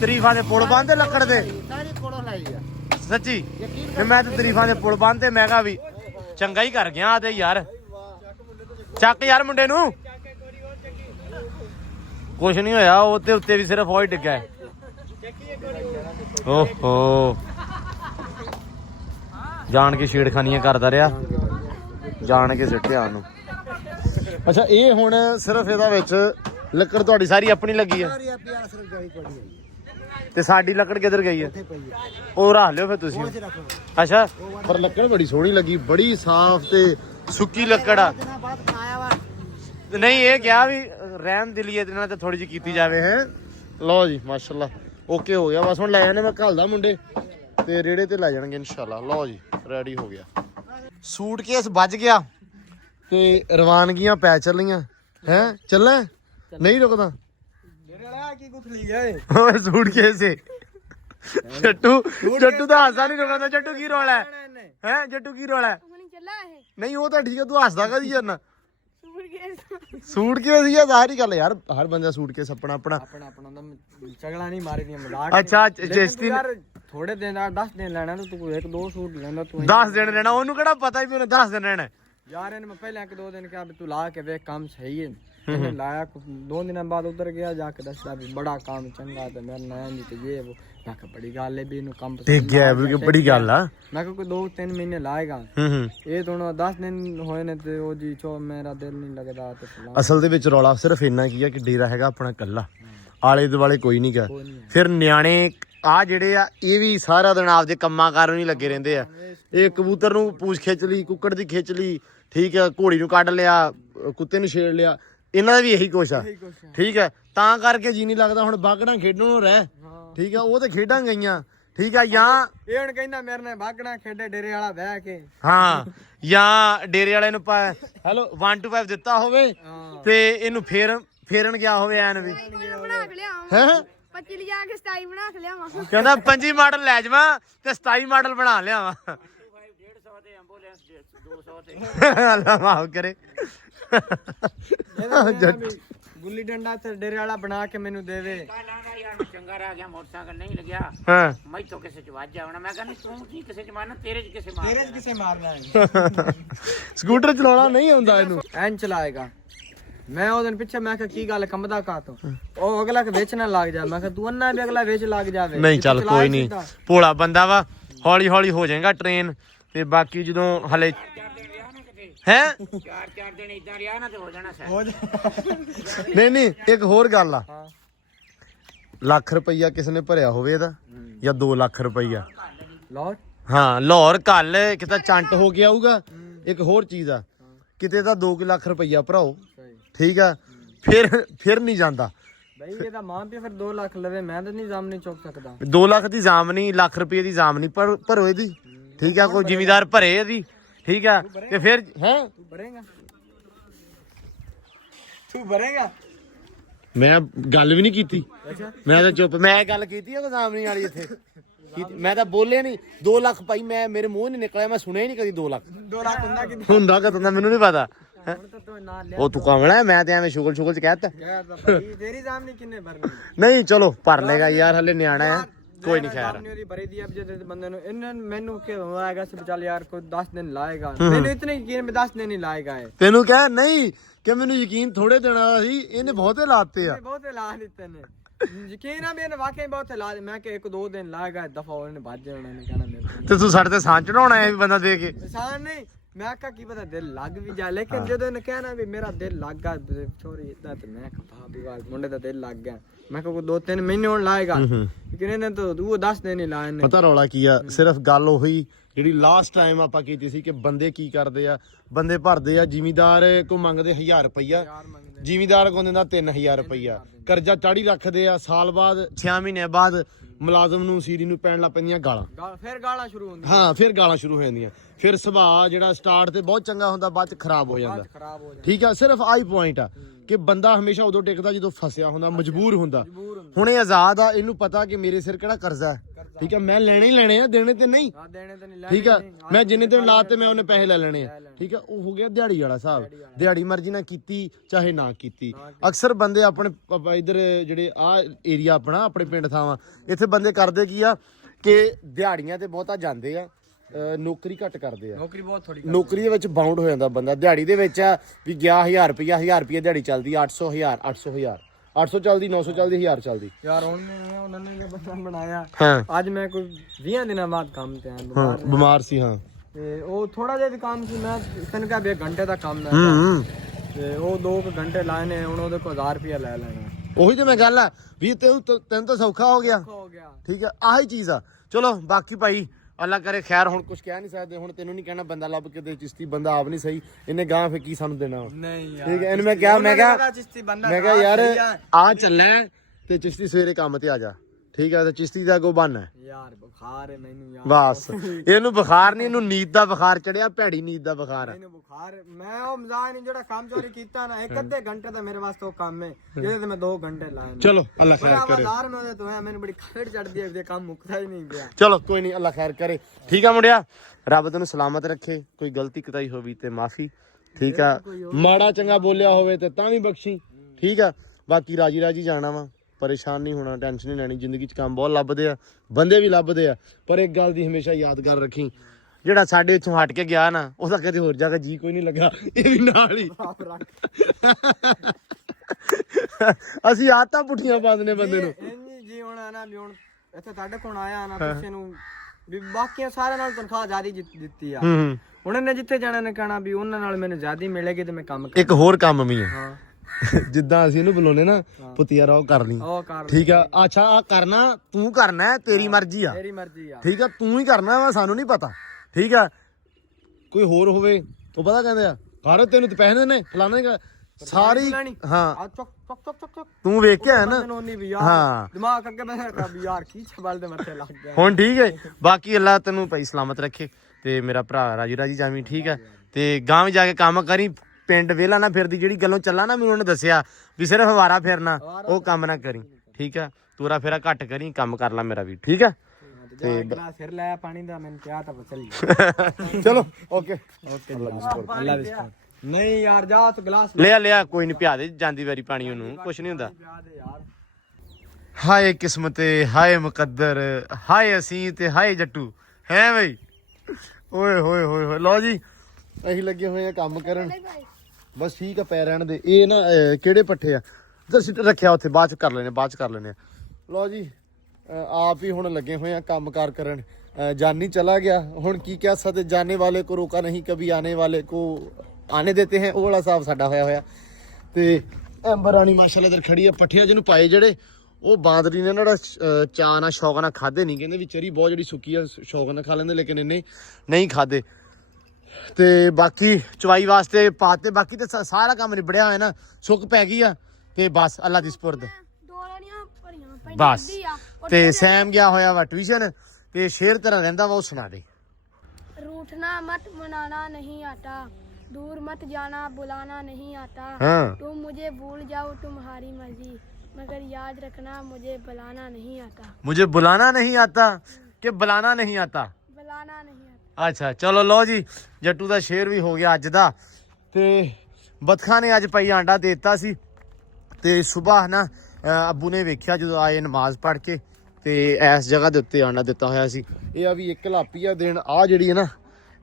ਤਰੀਫਾਂ ਦੇ ਪੁਲ ਬੰਨਦੇ ਲੱਕੜ ਦੇ ਸਾਰੀ ਕੋਲੋਂ ਲਾਈ ਆ ਸੱਚੀ। ਤੇ ਮੈਂ ਤੇ ਤਰੀਫਾਂ ਦੇ ਪੁਲ ਬੰਨਦੇ ਮੈਂ ਕਿਹਾ ਵੀ ਚੰਗਾ ਹੀ ਕਰ ਗਿਆ ਤੇ ਯਾਰ। ਚੱਕ ਯਾਰ ਮੁੰਡੇ ਨੂੰ ਕੁਛ ਨਹੀਂ ਹੋਇਆ। ਉਹ ਤੇ ਉੱਤੇ ਵੀ ਸਿਰਫ ਉਹ ਹੀ ਡਿੱਗਾ ਹੈ। ਓਹੋ ਜਾਣ ਕੇ ਛੇੜਖਾਨੀਆਂ ਕਰਦਾ ਰਿਹਾ, ਜਾਣ ਕੇ ਸਿੱਟਿਆ ਉਹਨੂੰ। ਅੱਛਾ ਇਹ ਹੁਣ ਸਿਰਫ ਇਹਦਾ ਵਿੱਚ ਲੱਕੜ ਤੁਹਾਡੀ ਸਾਰੀ ਆਪਣੀ ਲੱਗੀ ਹੈ ਤੇ ਸਾਡੀ ਲੱਕੜ ਕਿੱਧਰ ਗਈ ਹੈ? ਉਹ ਰੱਖ ਲਿਓ ਫਿਰ ਤੁਸੀਂ। ਅੱਛਾ ਪਰ ਲੱਕੜ ਬੜੀ ਸੋਹਣੀ ਲੱਗੀ, ਬੜੀ ਸਾਫ਼ ਤੇ ਸੁੱਕੀ ਲੱਕੜ ਆ। ਨਹੀਂ ਇਹ ਕਿਹਾ ਵੀ ਰਹਿਣ ਦੇ ਲਈ ਇਹਦੇ ਨਾਲ ਤੇ ਥੋੜੀ ਜਿਹੀ ਕੀਤੀ ਜਾਵੇ ਹੈ। ਲਓ ਜੀ ਮਾਸ਼ਾਅੱਲਾ ਓਕੇ ਹੋ ਗਿਆ। ਬਸ ਹੁਣ ਲੈ ਜਾਣੇ ਮੈਂ ਘੱਲਦਾ ਮੁੰਡੇ ਤੇ ਰੇੜੇ ਤੇ ਲੈ ਜਾਣਗੇ ਇਨਸ਼ਾਅੱਲਾ। ਲਓ ਜੀ ਰੈਡੀ ਹੋ ਗਿਆ। ਸੂਟਕੇਸ ਵੱਜ ਗਿਆ ਤੇ ਰਵਾਨਗੀਆਂ ਪੈ ਚੱਲੀਆਂ ਹੈ। ਚੱਲਾਂ ਨਹੀਂ ਰੁਕਦਾ ਕੀ ਗੁੱਥਲੀ ਗਏ ਹੋਰ ਸੂਟਕੇਸ ਏ। ਜੱਟੂ ਦਾ ਹਾਸਾ ਨਹੀਂ ਰੁਕਦਾ। ਜੱਟੂ ਕੀ ਰੌਲਾ ਹੈ? ਜੱਟੂ ਕੀ ਰੌਲਾ ਨਹੀਂ ਉਹ ਤਾਂ ਠੀਕ ਹੈ, ਤੂੰ ਹੱਸਦਾ ਕਦੀ ਜਾਂਦਾ ਸੂਟਕੇਸ ਹੀ ਆ ਸਾਰੀ ਗੱਲ ਯਾਰ। ਹਰ ਬੰਦਾ ਸੂਟਕੇਸ ਆਪਣਾ ਚਗਲਾ ਨਹੀਂ ਮਾਰੀ ਦੀਆਂ ਮਜ਼ਾਕ। ਅੱਛਾ ਜੇਸਤੀ ਯਾਰ ਥੋੜੇ ਦਿਨ 10 ਦਿਨ ਲੈਣਾ ਤੂੰ 1-2 ਸੂਟ ਲੈਂਦਾ ਤੂੰ 10 ਦਿਨ ਰਹਿਣਾ। ਉਹਨੂੰ ਕਿਹੜਾ ਪਤਾ ਵੀ ਉਹਨੇ 10 ਦਿਨ ਰਹਿਣਾ ਯਾਰ। ਇਹਨੇ ਮੈਂ ਪਹਿਲਾਂ 1-2 ਦਿਨ ਕਿਹਾ ਵੀ ਤੂੰ ਲਾ ਕੇ ਵੇਖ ਕੰਮ ਸਹੀ ਹੈ। ਇਹਨੇ ਲਾਇਆ 2 ਦਿਨਾਂ ਬਾਅਦ ਉਧਰ ਗਿਆ ਜਾ ਕੇ ਦੱਸਦਾ ਵੀ ਬੜਾ ਕੰਮ ਚੰਗਾ ਤੇ ਮੇਰਾ ਨਾ ਨਹੀਂ ਤੇ ਇਹ ਉਹ। ਮੈਂ ਕਿਹਾ ਬੜੀ ਗੱਲ ਹੈ ਵੀ ਇਹਨੂੰ ਕੰਮ ਦੇਖ ਗਿਆ ਵੀ ਬੜੀ ਗੱਲ ਆ। ਮੈਂ ਕਿਹਾ ਕੋਈ 2-3 ਮਹੀਨੇ ਲਾਏਗਾ। ਇਹ ਤੋਂ 10 ਦਿਨ ਹੋਏ ਨੇ ਤੇ ਉਹ ਜੀ ਚੋ ਮੇਰਾ ਦਿਲ ਨਹੀਂ ਲੱਗਦਾ ਤੇ ਅਸਲ ਦੇ ਵਿੱਚ ਰੌਲਾ ਸਿਰਫ ਇੰਨਾ ਕੀ ਆ ਕਿ ਡੇਰਾ ਹੈਗਾ ਆਪਣਾ ਕੱਲਾ, ਆਲੇ ਦੁਆਲੇ ਕੋਈ ਨਹੀਂ ਗਾ। ਫਿਰ ਨਿਆਣੇ ਆ ਜਿਹੜੇ ਆ ਇਹ ਵੀ ਸਾਰਾ ਦਿਨ ਆਪਦੇ ਕੰਮਾਂ ਕਾਰਾਂ ਨਹੀਂ ਲੱਗੇ ਰਹਿੰਦੇ ਆ। ਇਹ ਕਬੂਤਰ ਨੂੰ ਪੂਛ ਖਿੱਚ ਲਈ, ਕੁੱਕੜ ਦੀ ਖਿੱਚ ਲਈ, ਠੀਕ ਹੈ, ਘੋੜੀ ਨੂੰ ਕੱਢ ਲਿਆ, ਕੁੱਤੇ ਨੂੰ ਛੇੜ ਲਿਆ। ਇਹਨਾਂ ਦਾ ਵੀ ਇਹੀ ਕੁਛ ਆ, ਠੀਕ ਹੈ। ਤਾਂ ਕਰਕੇ ਜੀ ਨਹੀਂ ਲੱਗਦਾ। ਹੁਣ ਬਾਗੜਾਂ ਖੇਡਣ ਨੂੰ ਰਹਿ, ਠੀਕ ਆ, ਉਹ ਤੇ ਖੇਡਾਂ ਗਈਆਂ, ਠੀਕ ਆ। ਜਾਂ ਇਹ ਹੁਣ ਕਹਿੰਦਾ ਮੇਰੇ ਨਾਲ ਬਾਗੜਾਂ ਖੇਡੇ ਡੇਰੇ ਵਾਲਾ ਬਹਿ ਕੇ। ਹਾਂ ਜਾਂ ਡੇਰੇ ਵਾਲੇ ਨੂੰ ਹੈਲੋ 1 to 5 ਦਿੱਤਾ ਹੋਵੇ ਤੇ ਇਹਨੂੰ ਫੇਰਨ ਗਿਆ ਹੋਵੇ ਐਨ ਵੀ ਹੈ 25 ਲਿਆ ਕੇ 27 ਬਣਾ ਕੇ ਲਿਆਵਾਂ। ਕਹਿੰਦਾ 25 ਮਾਡਲ ਲੈ ਜਾਵਾਂ ਤੇ 27 ਮਾਡਲ ਬਣਾ ਲਿਆਵਾਂ। 150 ਤੇ ਐਂਬੂਲੈਂਸ 200 ਤੇ ਅੱਲਾ ਮਾਫ ਕਰੇ। ਗੁੱਲੀ ਡੰਡਾ ਤੇ ਡੇਰੇ ਵਾਲਾ ਬਣਾ ਕੇ ਮੈਨੂੰ ਦੇਵੇ। ਯਾਰ ਚੰਗਾ ਰਹਿ ਗਿਆ, ਮੋਟਰਸਾਈਕਲ ਨਹੀਂ ਲੱਗਿਆ। ਹਾਂ ਮੈਥੋਂ ਕਿਸੇ ਚ ਵੱਜ ਆਉਣਾ। ਮੈਂ ਕਹਿੰਦਾ ਤੂੰ ਕੀ ਕਿਸੇ ਚ ਮਾਰਨਾ, ਤੇਰੇ ਚ ਕਿਸੇ ਮਾਰਨਾ ਮਾਰਨਾ ਸਕੂਟਰ ਚਲਾਉਣਾ ਨਹੀਂ ਆਉਂਦਾ ਇਹਨੂੰ। ਐਨ ਚਲਾਏਗਾ ਮੈਂ ਉਹ ਦਿਨ ਪਿੱਛੇ ਮੈਂ ਕਿਹਾ ਕੀ ਗੱਲ ਕੰਬਦਾ ਕਾ ਤੂੰ ਉਹ ਅਗਲਾ ਕੇ ਵੇਚਣਾ ਲੱਗ ਜਾ ਮੈਂ ਕਿਹਾ ਤੂੰ ਅੰਨਾ ਵੀ ਅਗਲਾ ਵੇਚ ਲੱਗ ਜਾਵੇ ਨਹੀਂ ਚੱਲ ਕੋਈ ਨਹੀਂ ਭੋਲਾ ਬੰਦਾ ਵਾ ਹੌਲੀ ਹੌਲੀ ਹੋ ਜਾਏਗਾ ਟ੍ਰੇਨ ਤੇ ਬਾਕੀ ਜਦੋਂ ਹਲੇ ਹੈ 4 ਦਿਨ ਇਦਾਂ ਰਿਹਾ ਨਾ ਤੇ ਹੋ ਜਾਣਾ ਸੈੱਟ। ਨਹੀਂ ਇੱਕ ਹੋਰ ਗੱਲ ਆ ਲੱਖ ਰੁਪਈਆ ਕਿਸ ਨੇ ਭਰਿਆ ਹੋਵੇ ਇਹਦਾ ਜਾਂ 2 ਲੱਖ ਰੁਪਈਆ ਲਾਹੌਰ ਹਾਂ ਲਾਹੌਰ ਕੱਲ ਕਿਤੇ ਚੰਟ ਹੋ ਕੇ ਆਊਗਾ ਇੱਕ ਹੋਰ ਚੀਜ਼ ਆ ਕਿਤੇ ਤਾਂ 2 ਲੱਖ ਰੁਪਈਆ ਭਰਾਓ ਠੀਕ ਆ ਫਿਰ ਨਹੀਂ ਜਾਂਦਾ ਬਈ ਇਹਦਾ ਮਾਂ ਪਿਓ ਫਿਰ 2 ਲੱਖ ਲਵੇ ਮੈਂ ਤਾਂ ਨਹੀਂ ਜਾਮ ਨਹੀਂ ਚੁੱਕ ਸਕਦਾ 2 ਲੱਖ ਦੀ ਜਾਮ ਨਹੀਂ ਲੱਖ ਰੁਪਏ ਦੀ ਜਾਮ ਨਹੀਂ ਭਰੋ ਇਹਦੀ ਠੀਕ ਆ ਕੋਈ ਜ਼ਿਮੀਦਾਰ ਭਰੇ ਇਹਦੀ ਠੀਕ ਆ ਤੇ ਫਿਰ ਹੈ ਤੂੰ ਭਰੇਗਾ ਮੈਂ ਗੱਲ ਵੀ ਨਹੀਂ ਕੀਤੀ ਮੈਂ ਤਾਂ ਚੁੱਪ ਮੈਂ ਗੱਲ ਕੀਤੀ ਆ ਗਜ਼ਾਮਣੀ ਵਾਲੀ ਇੱਥੇ ਮੈਂ ਤਾਂ ਬੋਲਿਆ ਨਹੀਂ 2 ਲੱਖ ਭਾਈ ਮੈਂ ਮੇਰੇ ਮੂੰਹ ਨਹੀਂ ਨਿਕਲਿਆ ਮੈਂ ਸੁਣਿਆ ਹੀ ਨਹੀਂ ਕਦੀ 2 ਲੱਖ 2 ਲੱਖ ਹੁੰਦਾ ਕਿ ਹੁੰਦਾ ਕਦੋਂ ਦਾ ਮੈਨੂੰ ਨਹੀਂ ਪਤਾ ਹੁਣ ਤਾਂ ਤੂੰ ਨਾਂ ਲਿਆ ਉਹ ਤੂੰ ਕਮਲਾ ਮੈਂ ਤੇ ਐਵੇਂ ਸ਼ੁਗਲ ਚ ਕਹਿਤਾ ਯਾਰ ਤਾਂ ਭਾਈ ਤੇਰੀ ਜਾਮ ਨਹੀਂ ਕਿੰਨੇ ਭਰਨੀ ਨਹੀਂ ਚਲੋ ਭਰ ਲੇਗਾ ਯਾਰ ਹਲੇ ਨਿਆਣਾ ਹੈ ਕੋਈ ਨਹੀਂ ਖੈਰ ਉਹਦੀ ਭਰੀ ਦੀ ਅਬ ਜਦ ਬੰਦੇ ਨੂੰ ਇਹਨਾਂ ਮੈਨੂੰ ਕਿ ਹੋਏਗਾ ਸਭ ਚੱਲ ਯਾਰ ਕੋਈ 10 ਦਿਨ ਲਾਏਗਾ ਮੈਨੂੰ ਇਤਨੇ ਯਕੀਨ ਮੈਂ 10 ਦਿਨ ਹੀ ਲਾਏਗਾ ਇਹ ਤੈਨੂੰ ਕਹਿ ਨਹੀਂ ਕਿ ਮੈਨੂੰ ਯਕੀਨ ਥੋੜੇ ਦਿਨਾਂ ਸੀ ਇਹਨੇ ਬਹੁਤੇ ਲਾਤੇ ਆ ਬਹੁਤ ਲਾ ਦਿੱਤੇ ਨੇ ਯਕੀਨ ਆ ਮੈਨੂੰ ਵਾਕਈ ਬਹੁਤ ਲਾ ਮੈਂ ਕਿ 1-2 ਦਿਨ ਲਾਏਗਾ ਦਫਾ ਉਹਨੇ ਭੱਜ ਜਾਣਾ ਨੇ ਕਹਿਣਾ ਮੇਰੇ ਤੇ ਤੂੰ ਸਾਡੇ ਤੇ ਸਾਂ ਚੜਾਉਣਾ ਹੈ ਵੀ ਬੰਦਾ ਦੇ ਕੇ ਆਸਾਨ ਨਹੀਂ ਮੈਂ ਆਖਾ ਕੀ ਪਤਾ ਦਿਲ ਲੱਗ ਵੀ ਜਾ ਲੇਕਿਨ ਜਦੋਂ ਇਹਨੇ ਕਹਿਣਾ ਵੀ ਮੇਰਾ ਦਿਲ ਲੱਗ ਗਿਆ ਛੋਰੀ ਇਦਾਂ ਤੇ ਮੈਂ ਕਹਾ ਵੀ ਵਾਲ ਮੁੰਡੇ ਦਾ ਦਿਲ ਲੱਗ ਗਿਆ ਮੈਂ ਕਿਹਾ 2-3 ਮਹੀਨੇ ਹੁਣ ਲਾਏਗਾ ਲੇਕਿਨ ਇਹਨੇ ਤਾਂ ਉਹ 10 ਦਿਨ ਹੀ ਲਾਏ ਨੇ ਪਤਾ ਰੌਲਾ ਕੀ ਆ ਸਿਰਫ ਗੱਲ ਉਹੀ ਜਿਹੜੀ ਲਾਸਟ ਟਾਈਮ ਆਪਾਂ ਕੀਤੀ ਸੀ ਕਿ ਬੰਦੇ ਕੀ ਕਰਦੇ ਆ ਬੰਦੇ ਭਰਦੇ ਆ ਜ਼ਿਮੀਦਾਰ ਕੋ ਮੰਗਦੇ 1000 ਰੁਪਈਆ ਜ਼ਿਮੀਦਾਰ ਕੋ ਦਿੰਦਾ 3000 ਰੁਪਈਆ ਕਰਜ਼ਾ ਚਾੜੀ ਰੱਖਦੇ ਆ ਸਾਲ ਬਾਅਦ 6 ਮਹੀਨੇ ਬਾਅਦ ਮੁਲਾਜ਼ਮ ਨੂੰ ਸੀਰੀ ਨੂੰ ਪੈਣ ਲੱਗ ਪੈਂਦੀਆਂ ਗਾਲਾਂ ਫਿਰ ਗਾਲਾਂ ਸ਼ੁਰੂ ਹੁੰਦੀਆਂ ਹਾਂ ਫਿਰ ਗਾਲਾਂ ਸ਼ੁਰੂ ਹੋ ਜਾਂਦੀਆਂ ਫਿਰ ਸੁਭਾਅ ਜਿਹੜਾ ਸਟਾਰਟ ਤੇ ਬਹੁਤ ਚੰਗਾ ਹੁੰਦਾ ਬਾਅਦ ਚ ਖਰਾਬ ਹੋ ਜਾਂਦਾ ਖਰਾਬ ਹੋ ਜਾਂਦਾ ਠੀਕ ਆ ਸਿਰਫ ਆਹੀ ਪੁਆਇੰਟ ਆ ਕਿ ਬੰਦਾ ਹਮੇਸ਼ਾ ਉਦੋਂ ਟਿਕਦਾ ਜਦੋਂ ਫਸਿਆ ਹੁੰਦਾ ਮਜਬੂਰ ਹੁੰਦਾ ਹੁਣ ਇਹ ਆਜ਼ਾਦ ਆ ਇਹਨੂੰ ਪਤਾ ਕਿ ਮੇਰੇ ਸਿਰ ਕਿਹੜਾ ਕਰਜ਼ਾ ਹੈ ਠੀਕ ਆ ਮੈਂ ਲੈਣੇ ਹੀ ਲੈਣੇ ਆ ਦੇਣੇ ਤੇ ਨਹੀਂ ਦੇਣੇ ਤੇ ਨਹੀਂ ਠੀਕ ਆ ਮੈਂ ਜਿੰਨੇ ਦਿਨ ਲਾਤੇ ਮੈਂ ਉਹਨੇ ਪੈਸੇ ਲੈ ਲੈਣੇ ਆ ਠੀਕ ਆ ਉਹ ਹੋ ਗਿਆ ਦਿਹਾੜੀ ਵਾਲਾ ਹਿਸਾਬ ਦਿਹਾੜੀ ਮਰਜ਼ੀ ਨਾਲ ਕੀਤੀ ਚਾਹੇ ਨਾ ਕੀਤੀ ਅਕਸਰ ਬੰਦੇ ਆਪਣੇ ਇਧਰ ਜਿਹੜੇ ਆ ਏਰੀਆ ਆਪਣਾ ਆਪਣੇ ਪਿੰਡ ਥਾਵਾਂ ਇੱਥੇ ਬੰਦੇ ਕਰਦੇ ਕੀ ਆ ਕਿ ਦਿਹਾੜੀਆਂ ਤੇ ਬਹੁਤਾ ਜਾਂਦੇ ਆ ਨੌਕਰੀ ਘੱਟ ਕਰਦੇ ਆ ਨੌਕਰੀ ਬਹੁਤ ਥੋੜੀ ਨੌਕਰੀ ਦੇ ਵਿੱਚ ਬਾਉਂਡ ਹੋ ਜਾਂਦਾ ਬੰਦਾ ਦਿਹਾੜੀ ਦੇ ਵਿੱਚ ਆ ਵੀ ਗਿਆ 1000 ਰੁਪਿਆ ਦਿਹਾੜੀ ਚੱਲਦੀ 800 ਚੱਲਦੀ 900 ਚੱਲਦੀ 1000 ਚੱਲਦੀ ਯਾਰ ਉਹਨਾਂ ਨੇ ਬੰਦਾ ਬਣਾਇਆ ਹਾਂ ਅੱਜ ਮੈਂ ਕੋਈ 20 ਦਿਨਾਂ ਬਾਅਦ ਕੰਮ ਤੇ ਆਇਆ ਹਾਂ ਬਿਮਾਰ ਸੀ ਹਾਂ ਤੇ ਉਹ ਥੋੜਾ ਜਿਹਾ ਵੀ ਕੰਮ ਸੀ ਮੈਂ ਤੈਨੂੰ ਕਿਹਾ ਵੀ 1 ਘੰਟੇ ਦਾ ਕੰਮ ਹੈ ਤੇ ਉਹ 2 ਘੰਟੇ ਲਾਏ ਨੇ ਹੁਣ ਉਹਦੇ ਕੋਲ 1000 ਰੁਪਿਆ ਲੈ ਲੈਣਾ ਉਹੀ ਤੇ ਮੈਂ ਗੱਲ ਆ ਵੀ ਤੈਨੂੰ ਤਾਂ ਸੌਖਾ ਹੋ ਗਿਆ ਠੀਕ ਆ ਆਹੀ ਚੀਜ਼ ਆ ਚਲੋ ਬਾਕੀ ਭਾਈ ਅੱਲਾ ਕਰੇ ਖੈਰ ਹੁਣ ਕੁਝ ਕਹਿ ਨਹੀਂ ਸਕਦੇ ਹੁਣ ਤੈਨੂੰ ਨਹੀਂ ਕਹਿਣਾ ਬੰਦਾ ਲੱਭ ਕੇ ਤੇ ਚਿਸ਼ਤੀ ਬੰਦਾ ਆਪ ਨਹੀਂ ਸਹੀ ਇਹਨੇ ਗਾਂ ਫੇ ਕੀ ਸਾਨੂੰ ਦੇਣਾ ਨਹੀਂ ਯਾਰ ਠੀਕ ਹੈ ਇਹਨੂੰ ਮੈਂ ਕਿਹਾ ਯਾਰ ਆ ਚੱਲਿਆ ਤੇ ਚਿਸ਼ਤੀ ਸਵੇਰੇ ਕੰਮ ਤੇ ਆ ਜਾ ਠੀਕ ਹੈ ਤੇ ਚਿਸ਼ਤੀ ਦਾ ਕੋ ਬਹਾਨਾ ਯਾਰ ਬੁਖਾਰ ਹੈ ਮੈਨੂੰ ਯਾਰ ਬਸ ਇਹਨੂੰ ਬੁਖਾਰ ਨਹੀਂ ਇਹਨੂੰ ਨੀਂਦ ਦਾ ਬੁਖਾਰ ਚੜਿਆ ਭੈੜੀ ਨੀਂਦ ਦਾ ਬੁਖਾਰ ਹੈ ਮੈਨੂੰ ਬੁਖਾਰ ਮੈਂ ਉਹ ਮਜ਼ਾਕ ਨਹੀਂ ਜਿਹੜਾ ਕੰਮ ਚੋਰੀ ਕੀਤਾ ਨਾ 1-ਅੱਧੇ ਘੰਟੇ ਦਾ ਮੇਰੇ ਵਾਸਤੇ ਉਹ ਕੰਮ ਹੈ ਜਿਹਦੇ ਤੇ ਮੈਂ 2 ਘੰਟੇ ਲਾਏ ਨੇ ਚਲੋ ਅੱਲਾ ਖੈਰ ਕਰੇ ਬਾਜ਼ਾਰ ਮੈਂ ਉਹਦੇ ਤੋਂ ਮੈਨੂੰ ਬੜੀ ਖੇੜ ਚੜਦੀ ਹੈ ਵੀ ਕੰਮ ਮੁੱਕਦਾ ਹੀ ਨਹੀਂ ਪਿਆ ਚਲੋ ਕੋਈ ਨਹੀਂ ਅੱਲਾ ਖੈਰ ਕਰੇ ਠੀਕ ਆ ਮੁੰਡਿਆ ਰੱਬ ਤੈਨੂੰ ਸਲਾਮਤ ਰੱਖੇ ਕੋਈ ਗਲਤੀ ਕਤਾਈ ਹੋਵੇ ਤੇ ਮਾਫੀ ਠੀਕ ਆ ਮਾੜਾ ਚੰਗਾ ਬੋਲਿਆ ਹੋਵੇ ਤੇ ਤਾਂ ਵੀ ਬਖਸ਼ੀ ਠੀਕ ਆ ਬਾਕੀ ਰਾਜੀ ਰਾਜੀ ਜਾਣਾ ਵਾ ਪਰੇਸ਼ਾਨ ਨਹੀਂ ਹੋਣਾ ਟੈਨਸ਼ਨ ਨਹੀਂ ਲੈਣੀ ਜ਼ਿੰਦਗੀ 'ਚ ਕੰਮ ਬਹੁਤ ਲੱਭਦੇ ਆ ਬੰਦੇ ਵੀ ਲੱਭਦੇ ਆ ਪਰ ਇੱਕ ਗੱਲ ਦੀ ਹਮੇਸ਼ਾ ਯਾਦਗਾਰ ਰੱਖੀ ਜਿਹੜਾ ਸਾਡੇ ਇੱਥੋਂ ਹਟ ਕੇ ਗਿਆ ਨਾ ਉਹਦਾ ਕਦੇ ਹੋਰ ਜਗ੍ਹਾ ਜੀ ਕੋਈ ਨਹੀਂ ਲੱਗਾ ਇਹ ਵੀ ਨਾਲ ਹੀ ਅਸੀਂ ਆਦਤਾਂ ਪੁੱਠੀਆਂ ਪਾਉਂਦੇ ਬੰਦੇ ਨੂੰ ਜੀ ਹੁਣ ਨਾ ਵੀ ਹੁਣ ਇੱਥੇ ਤੁਹਾਡੇ ਕੋਲ ਆਇਆ ਨਾ ਕਿਸੇ ਨੂੰ ਵੀ ਬਾਕੀਆਂ ਸਾਰਿਆਂ ਨਾਲ ਤਨਖਾਹ ਜ਼ਿਆਦਾ ਦਿੱਤੀ ਆ ਹੁਣ ਇਹਨੇ ਜਿੱਥੇ ਜਾਣਾ ਨੇ ਕਹਿਣਾ ਵੀ ਉਹਨਾਂ ਨਾਲ ਮੈਨੂੰ ਜ਼ਿਆਦਾ ਮਿਲੇਗੀ ਤੇ ਮੈਂ ਕੰਮ ਕਰ ਇੱਕ ਹੋਰ ਕੰਮ ਵੀ ਆ ਹਾਂ ਜਿੱਦਾਂ ਅਸੀਂ ਇਹਨੂੰ ਬੁਲਾਉਨੇ ਨਾ ਪੁੱਤਿਆ ਉਹ ਕਰਨੀ ਠੀਕ ਆ ਅੱਛਾ ਆ ਕਰਨਾ ਤੂੰ ਕਰਨਾ ਤੇਰੀ ਮਰਜ਼ੀ ਆ ਤੇਰੀ ਮਰਜ਼ੀ ਆ ਠੀਕ ਆ ਤੂੰ ਹੀ ਕਰਨਾ ਵਾ ਸਾਨੂੰ ਨਹੀਂ ਪਤਾ ਠੀਕ ਆ ਕੋਈ ਹੋਰ ਹੋਵੇ ਉਹ ਪਤਾ ਕਹਿੰਦੇ ਆ ਘਰ ਤੈਨੂੰ ਤੇ ਪੈਸੇ ਨੇ ਫਲਾਣਾ ਸਾਰੀ ਹਾਂ ਤੂੰ ਵੇਖ ਕੇ ਆਇਆ ਨਾ ਹਾਂ ਦਿਮਾਗ ਅੱਗੇ ਮੈਂ ਕਿਹਾ ਵੀ ਯਾਰ ਕੀ ਛਬਲ ਦੇ ਮੱਥੇ ਲੱਗ ਗਿਆ ਹੁਣ ਠੀਕ ਹੈ ਬਾਕੀ ਅੱਲਾ ਤੈਨੂੰ ਭਾਈ ਸਲਾਮਤ ਰੱਖੇ ਤੇ ਮੇਰਾ ਭਰਾ ਰਾਜੀ ਰਾਜੀ ਜਾਵੀਂ ਠੀਕ ਆ ਤੇ ਗਾਂਵ ਜਾ ਕੇ ਕੰਮ ਕਰੀ ਪਿੰਡ ਵੇਲਾ ਨਾ ਫਿਰਦੀ ਜਿਹੜੀ ਗੱਲੋਂ ਚੱਲਾ ਨਾ ਮੈਨੂੰ ਉਹਨੇ ਦੱਸਿਆ ਵੀ ਸਿਰਫ ਹਵਾਰਾ ਫਿਰਨਾ ਉਹ ਕੰਮ ਨਾ ਕਰੀ ਠੀਕ ਆ ਤੂਰਾ ਫੇਰਾ ਘੱਟ ਕਰੀ ਕੰਮ ਕਰ ਲੈ ਮੇਰਾ ਵੀ ਠੀਕ ਆ ਤੇ ਗਲਾਸ ਫਿਰ ਲਾਇਆ ਪਾਣੀ ਦਾ ਮੈਨੂੰ ਕਿਹਾ ਤਾਂ ਚੱਲ ਚਲੋ ਓਕੇ ਅੱਲਾ ਬਿਸਕੁਟ ਨਹੀਂ ਯਾਰ ਜਾ ਤੂੰ ਗਲਾਸ ਲਿਆ ਕੋਈ ਨਹੀਂ ਪਿਆ ਦੇ ਜਾਂਦੀ ਵਾਰੀ ਪਾਣੀ ਉਹਨੂੰ ਕੁਛ ਨਹੀਂ ਹੁੰਦਾ ਹਾਏ ਕਿਸਮਤੇ ਹਾਏ ਮੁਕੱਦਰ ਹਾਏ ਅਸੀਂ ਤੇ ਹਾਏ ਜੱਟੂ ਹੈ ਬਈ ਓਏ ਹੋਏ ਹੋਏ ਹੋਏ ਲਓ ਜੀ ਅਸੀਂ ਲੱਗੇ ਹੋਏ ਆ ਕੰਮ ਕਰਨ ਬਸ ਠੀਕ ਆ, ਪੈ ਰਹਿਣ ਦੇ। ਇਹ ਨਾ ਕਿਹੜੇ ਪੱਠੇ ਆ ਤੁਸੀਂ ਰੱਖਿਆ ਉੱਥੇ, ਬਾਅਦ ਚ ਕਰ ਲੈਣੇ ਆ। ਲਓ ਜੀ ਆਪ ਹੀ ਹੁਣ ਲੱਗੇ ਹੋਏ ਆ ਕੰਮਕਾਰ ਕਰਨ। ਜਾਨੀ ਚਲਾ ਗਿਆ, ਹੁਣ ਕੀ ਕਹਿ ਸਕਦੇ, ਜਾਣੇ ਵਾਲੇ ਕੋ ਰੋਕਾ ਨਹੀਂ, ਕभी ਆने वाले को ਆने देते हैं, ਉਹ ਵਾਲਾ ਹਿਸਾਬ ਸਾਡਾ ਹੋਇਆ। ਤੇ ਐਂਬਰ ਰਾਣੀ ਮਾਸ਼ਾਅੱਲਾ ਇਧਰ ਖੜੀ ਆ। ਪੱਠਿਆਂ ਜਿਹਨੂੰ ਪਾਏ ਜਿਹੜੇ ਉਹ ਬਾਂਦਰੀ ਨੇ ਜਿਹੜਾ ਚਾਅ ਨਾਲ ਸ਼ੌਕ ਨਾਲ ਖਾਦੇ ਨਹੀਂ, ਕਹਿੰਦੇ ਵੀ ਚਰੀ ਬਹੁਤ ਜਿਹੜੀ ਸੁੱਕੀ ਆ ਸ਼ੌਕ ਨਾਲ ਖਾ ਲੈਂਦੇ, ਲੇਕਿਨ ਇਹਨੇ ਨਹੀਂ ਖਾਦੇ। ਤੇ ਬਾਕੀ ਚਵਾਈ ਵਾਸਤੇ ਪਾਤੇ, ਬਾਕੀ ਤੇ ਸਾਰਾ ਕੰਮ ਨਿਬੜਿਆ ਹੋਇਆ ਨਾ, ਸੁੱਕ ਪੈ ਗਈ ਆ ਤੇ ਬਸ ਅੱਲਾ ਦੀ ਸਪੁਰਦ ਦੋ ਲੈਣੀਆਂ ਭਰੀਆਂ ਪਈਆਂ ਬਸ। ਅੱਧੀ ਆ ਤੇ ਸੈਮ ਗਿਆ ਹੋਇਆ ਵਾ ਟਿਊਸ਼ਨ, ਤੇ ਸ਼ੇਰ ਤਰ੍ਹਾਂ ਰਹਿੰਦਾ ਵਾ, ਉਹ ਸੁਣਾ ਦੇ। रूठना मत मनाना नहीं आता, दूर मत जाना बुलाना नहीं आता, हाँ। तुम मुझे भूल जाओ तुम्हारी मर्जी, मगर याद रखना मुझे बुलाना नहीं आता। मुझे बुलाना नहीं आता कि बुलाना नहीं आता? बुलाना नहीं आता। ਅੱਛਾ ਚਲੋ ਲਓ ਜੀ, ਜੱਟੂ ਦਾ ਸ਼ੇਰ ਵੀ ਹੋ ਗਿਆ ਅੱਜ ਦਾ। ਤੇ ਬਤਖਾਂ ਨੇ ਅੱਜ ਭਾਈ ਆਂਡਾ ਦੇ ਦਿੱਤਾ ਸੀ। ਤੇ ਸਵੇਰ ਨਾ ਅੱਬੂ ਨੇ ਵੇਖਿਆ ਜਦੋਂ ਆਏ ਨਮਾਜ਼ ਪੜ੍ਹ ਕੇ, ਤੇ ਇਸ ਜਗ੍ਹਾ ਦੇ ਉੱਤੇ ਆਂਡਾ ਦਿੱਤਾ ਹੋਇਆ ਸੀ। ਇਹ ਆ ਵੀ ਇੱਕ ਲਾਪੀ ਆ ਦੇਣ, ਆ ਜਿਹੜੀ ਹੈ ਨਾ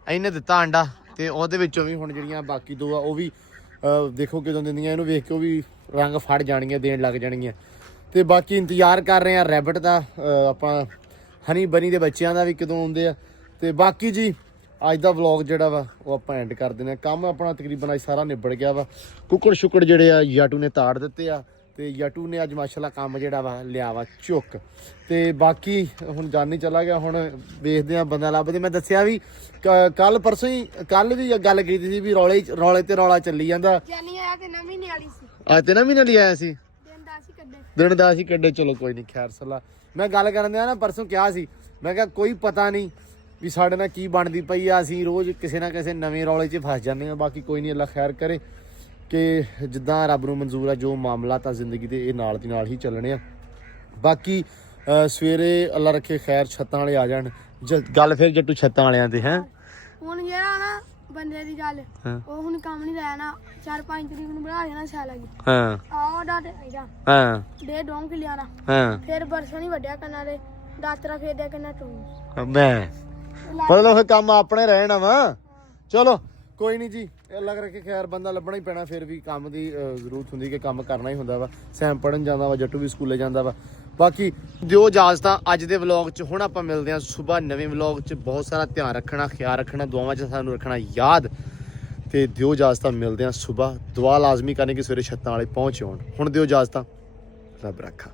ਇਹਨੇ ਦਿੱਤਾ ਆਂਡਾ, ਤੇ ਉਹਦੇ ਵਿੱਚੋਂ ਵੀ ਹੁਣ ਜਿਹੜੀਆਂ ਬਾਕੀ ਦੋ ਆ ਉਹ ਵੀ ਦੇਖੋ ਕਿਦੋਂ ਦਿੰਦੀਆਂ, ਇਹਨੂੰ ਵੇਖ ਕੇ ਉਹ ਵੀ ਰੰਗ ਫੜ ਜਾਣਗੀਆਂ, ਦੇਣ ਲੱਗ ਜਾਣਗੀਆਂ। ਤੇ ਬਾਕੀ ਇੰਤਜ਼ਾਰ ਕਰ ਰਹੇ ਆ ਰੈਬਿਟ ਦਾ, ਆਪਾਂ ਹਨੀ ਬਨੀ ਦੇ ਬੱਚਿਆਂ ਦਾ ਵੀ ਕਦੋਂ ਆਉਂਦੇ ਆ। ਤੇ ਬਾਕੀ ਜੀ ਅੱਜ ਦਾ ਵਲੌਗ ਜਿਹੜਾ ਵਾ ਉਹ ਆਪਾਂ ਐਂਡ ਕਰ ਦਿੰਦੇ ਆ। ਕੰਮ ਆਪਣਾ ਤਕਰੀਬਨ ਅੱਜ ਸਾਰਾ ਨਿਬੜ ਗਿਆ ਵਾ। ਕੁੱਕੜ ਸ਼ੁੱਕੜ ਜਿਹੜੇ ਆ ਯਾਟੂ ਨੇ ਤਾੜ ਦਿੱਤੇ ਆ, ਤੇ ਯਾਟੂ ਨੇ ਅੱਜ ਮਾਸ਼ਾਅੱਲਾ ਕੰਮ ਜਿਹੜਾ ਵਾ ਲਿਆ ਵਾ ਚੁੱਕ। ਤੇ ਬਾਕੀ ਹੁਣ ਜਾਨੀ ਚਲਾ ਗਿਆ, ਹੁਣ ਵੇਖਦੇ ਆ ਬੰਦਾ ਲੱਭਦੇ। ਮੈਂ ਦੱਸਿਆ ਵੀ ਕੱਲ ਪਰਸੋਂ ਹੀ, ਕੱਲ ਵੀ ਗੱਲ ਕੀਤੀ ਸੀ ਵੀ ਰੌਲੇ ਤੇ ਰੌਲਾ ਚੱਲੀ ਜਾਂਦਾ। ਜਾਨੀ ਆਇਆ ਤੇ ਨਵੀਂ ਨਹੀਂ ਆਲੀ ਸੀ, ਅੱਜ ਤੇ ਨਾ ਮਹੀਨਾ ਲਈ ਆਇਆ ਸੀ, ਦਿਨ ਦਾ ਸੀ ਕੱਢੇ। ਚਲੋ ਕੋਈ ਨਹੀਂ, ਖੈਰ ਸਲਾ। ਮੈਂ ਗੱਲ ਕਰਨ ਦਿਆ ਨਾ ਪਰਸੋਂ ਕਿਹਾ ਸੀ, ਮੈਂ ਕਿਹਾ ਕੋਈ ਪਤਾ ਨਹੀਂ ਵੀ ਸਾਡੇ ਨਾਲ ਕੀ ਬਣਦੀ ਪਈ ਆ, ਅਸੀਂ ਰੋਜ਼ ਕਿਸੇ ਨਾ ਕਿਸੇ ਨਵੇਂ ਰੌਲੇ 'ਚ ਫਸ ਜਾਂਦੇ ਆ। ਬਾਕੀ ਕੋਈ ਨਹੀਂ, ਅੱਲਾ ਖੈਰ ਕਰੇ ਕਿ ਜਿੱਦਾਂ ਰੱਬ ਨੂੰ ਮਨਜ਼ੂਰ ਆ, ਜੋ ਮਾਮਲਾ ਤਾਂ ਜ਼ਿੰਦਗੀ ਦੇ ਇਹ ਨਾਲ ਦੀ ਨਾਲ ਹੀ ਚੱਲਣੇ ਆ। ਬਾਕੀ ਸਵੇਰੇ ਅੱਲਾ ਰੱਖੇ ਖੈਰ ਛੱਤਾਂ ਵਾਲੇ ਆ ਜਾਣ। ਗੱਲ ਫਿਰ ਜੱਟੂ ਛੱਤਾਂ ਵਾਲਿਆਂ ਤੇ ਹੈ ਹੁਣ ਜਿਹੜਾ ਨਾ ਬੰਦੇ ਦੀ ਗੱਲ, ਉਹ ਹੁਣ ਕੰਮ ਨਹੀਂ ਲੈਣਾ, 4-5 ਤਰੀਕ ਨੂੰ ਬਣਾ ਲੈਣਾ ਸੈਲ ਲੱਗੀ। ਹਾਂ ਆਹ ਦਾ ਇਹਦਾ ਹਾਂ ਦੇ ਡੋਂਕ ਲਿਆਣਾ, ਹਾਂ ਫਿਰ ਬਰਸੋਂ ਨਹੀਂ ਵੱਡਿਆ ਕੰਨਾਂ ਦੇ ਦਾਤਰਾ ਫੇਰ ਦੇ ਕੰਨਾਂ ਤੋਂ ਮੈਂ ਮਤਲਬ ਫਿਰ ਕੰਮ ਆਪਣੇ ਰਹਿਣਾ ਵਾ। ਚਲੋ ਕੋਈ ਨਹੀਂ ਜੀ, ਅੱਲਾ ਕਰਕੇ ਖੈਰ ਬੰਦਾ ਲੱਭਣਾ ਹੀ ਪੈਣਾ। ਫਿਰ ਵੀ ਕੰਮ ਦੀ ਜ਼ਰੂਰਤ ਹੁੰਦੀ ਕਿ ਕੰਮ ਕਰਨਾ ਹੀ ਹੁੰਦਾ ਵਾ। ਸੈਮ ਪੜਨ ਜਾਂਦਾ ਵਾ, ਜੱਟੂ ਵੀ ਸਕੂਲੇ ਜਾਂਦਾ ਵਾ। ਬਾਕੀ ਦਿਓ ਇਜਾਜ਼ਤਾਂ ਅੱਜ ਦੇ ਵਲੌਗ 'ਚ। ਹੁਣ ਆਪਾਂ ਮਿਲਦੇ ਹਾਂ ਸਵੇਰ ਨਵੇਂ ਵਲੌਗ 'ਚ। ਬਹੁਤ ਸਾਰਾ ਧਿਆਨ ਰੱਖਣਾ, ਖਿਆਲ ਰੱਖਣਾ, ਦੁਆਵਾਂ 'ਚ ਸਾਨੂੰ ਰੱਖਣਾ ਯਾਦ। ਤੇ ਦਿਓ ਇਜਾਜ਼ਤਾਂ, ਮਿਲਦੇ ਹਾਂ ਸਵੇਰ। ਦੁਆ ਲਾਜ਼ਮੀ ਕਰਨੀ ਕਿ ਸਵੇਰੇ ਛੱਤਾਂ ਵਾਲੇ ਪਹੁੰਚ ਆਉਣ। ਹੁਣ ਦਿਓ ਇਜਾਜ਼ਤਾਂ, ਰੱਬ ਰੱਖਾ।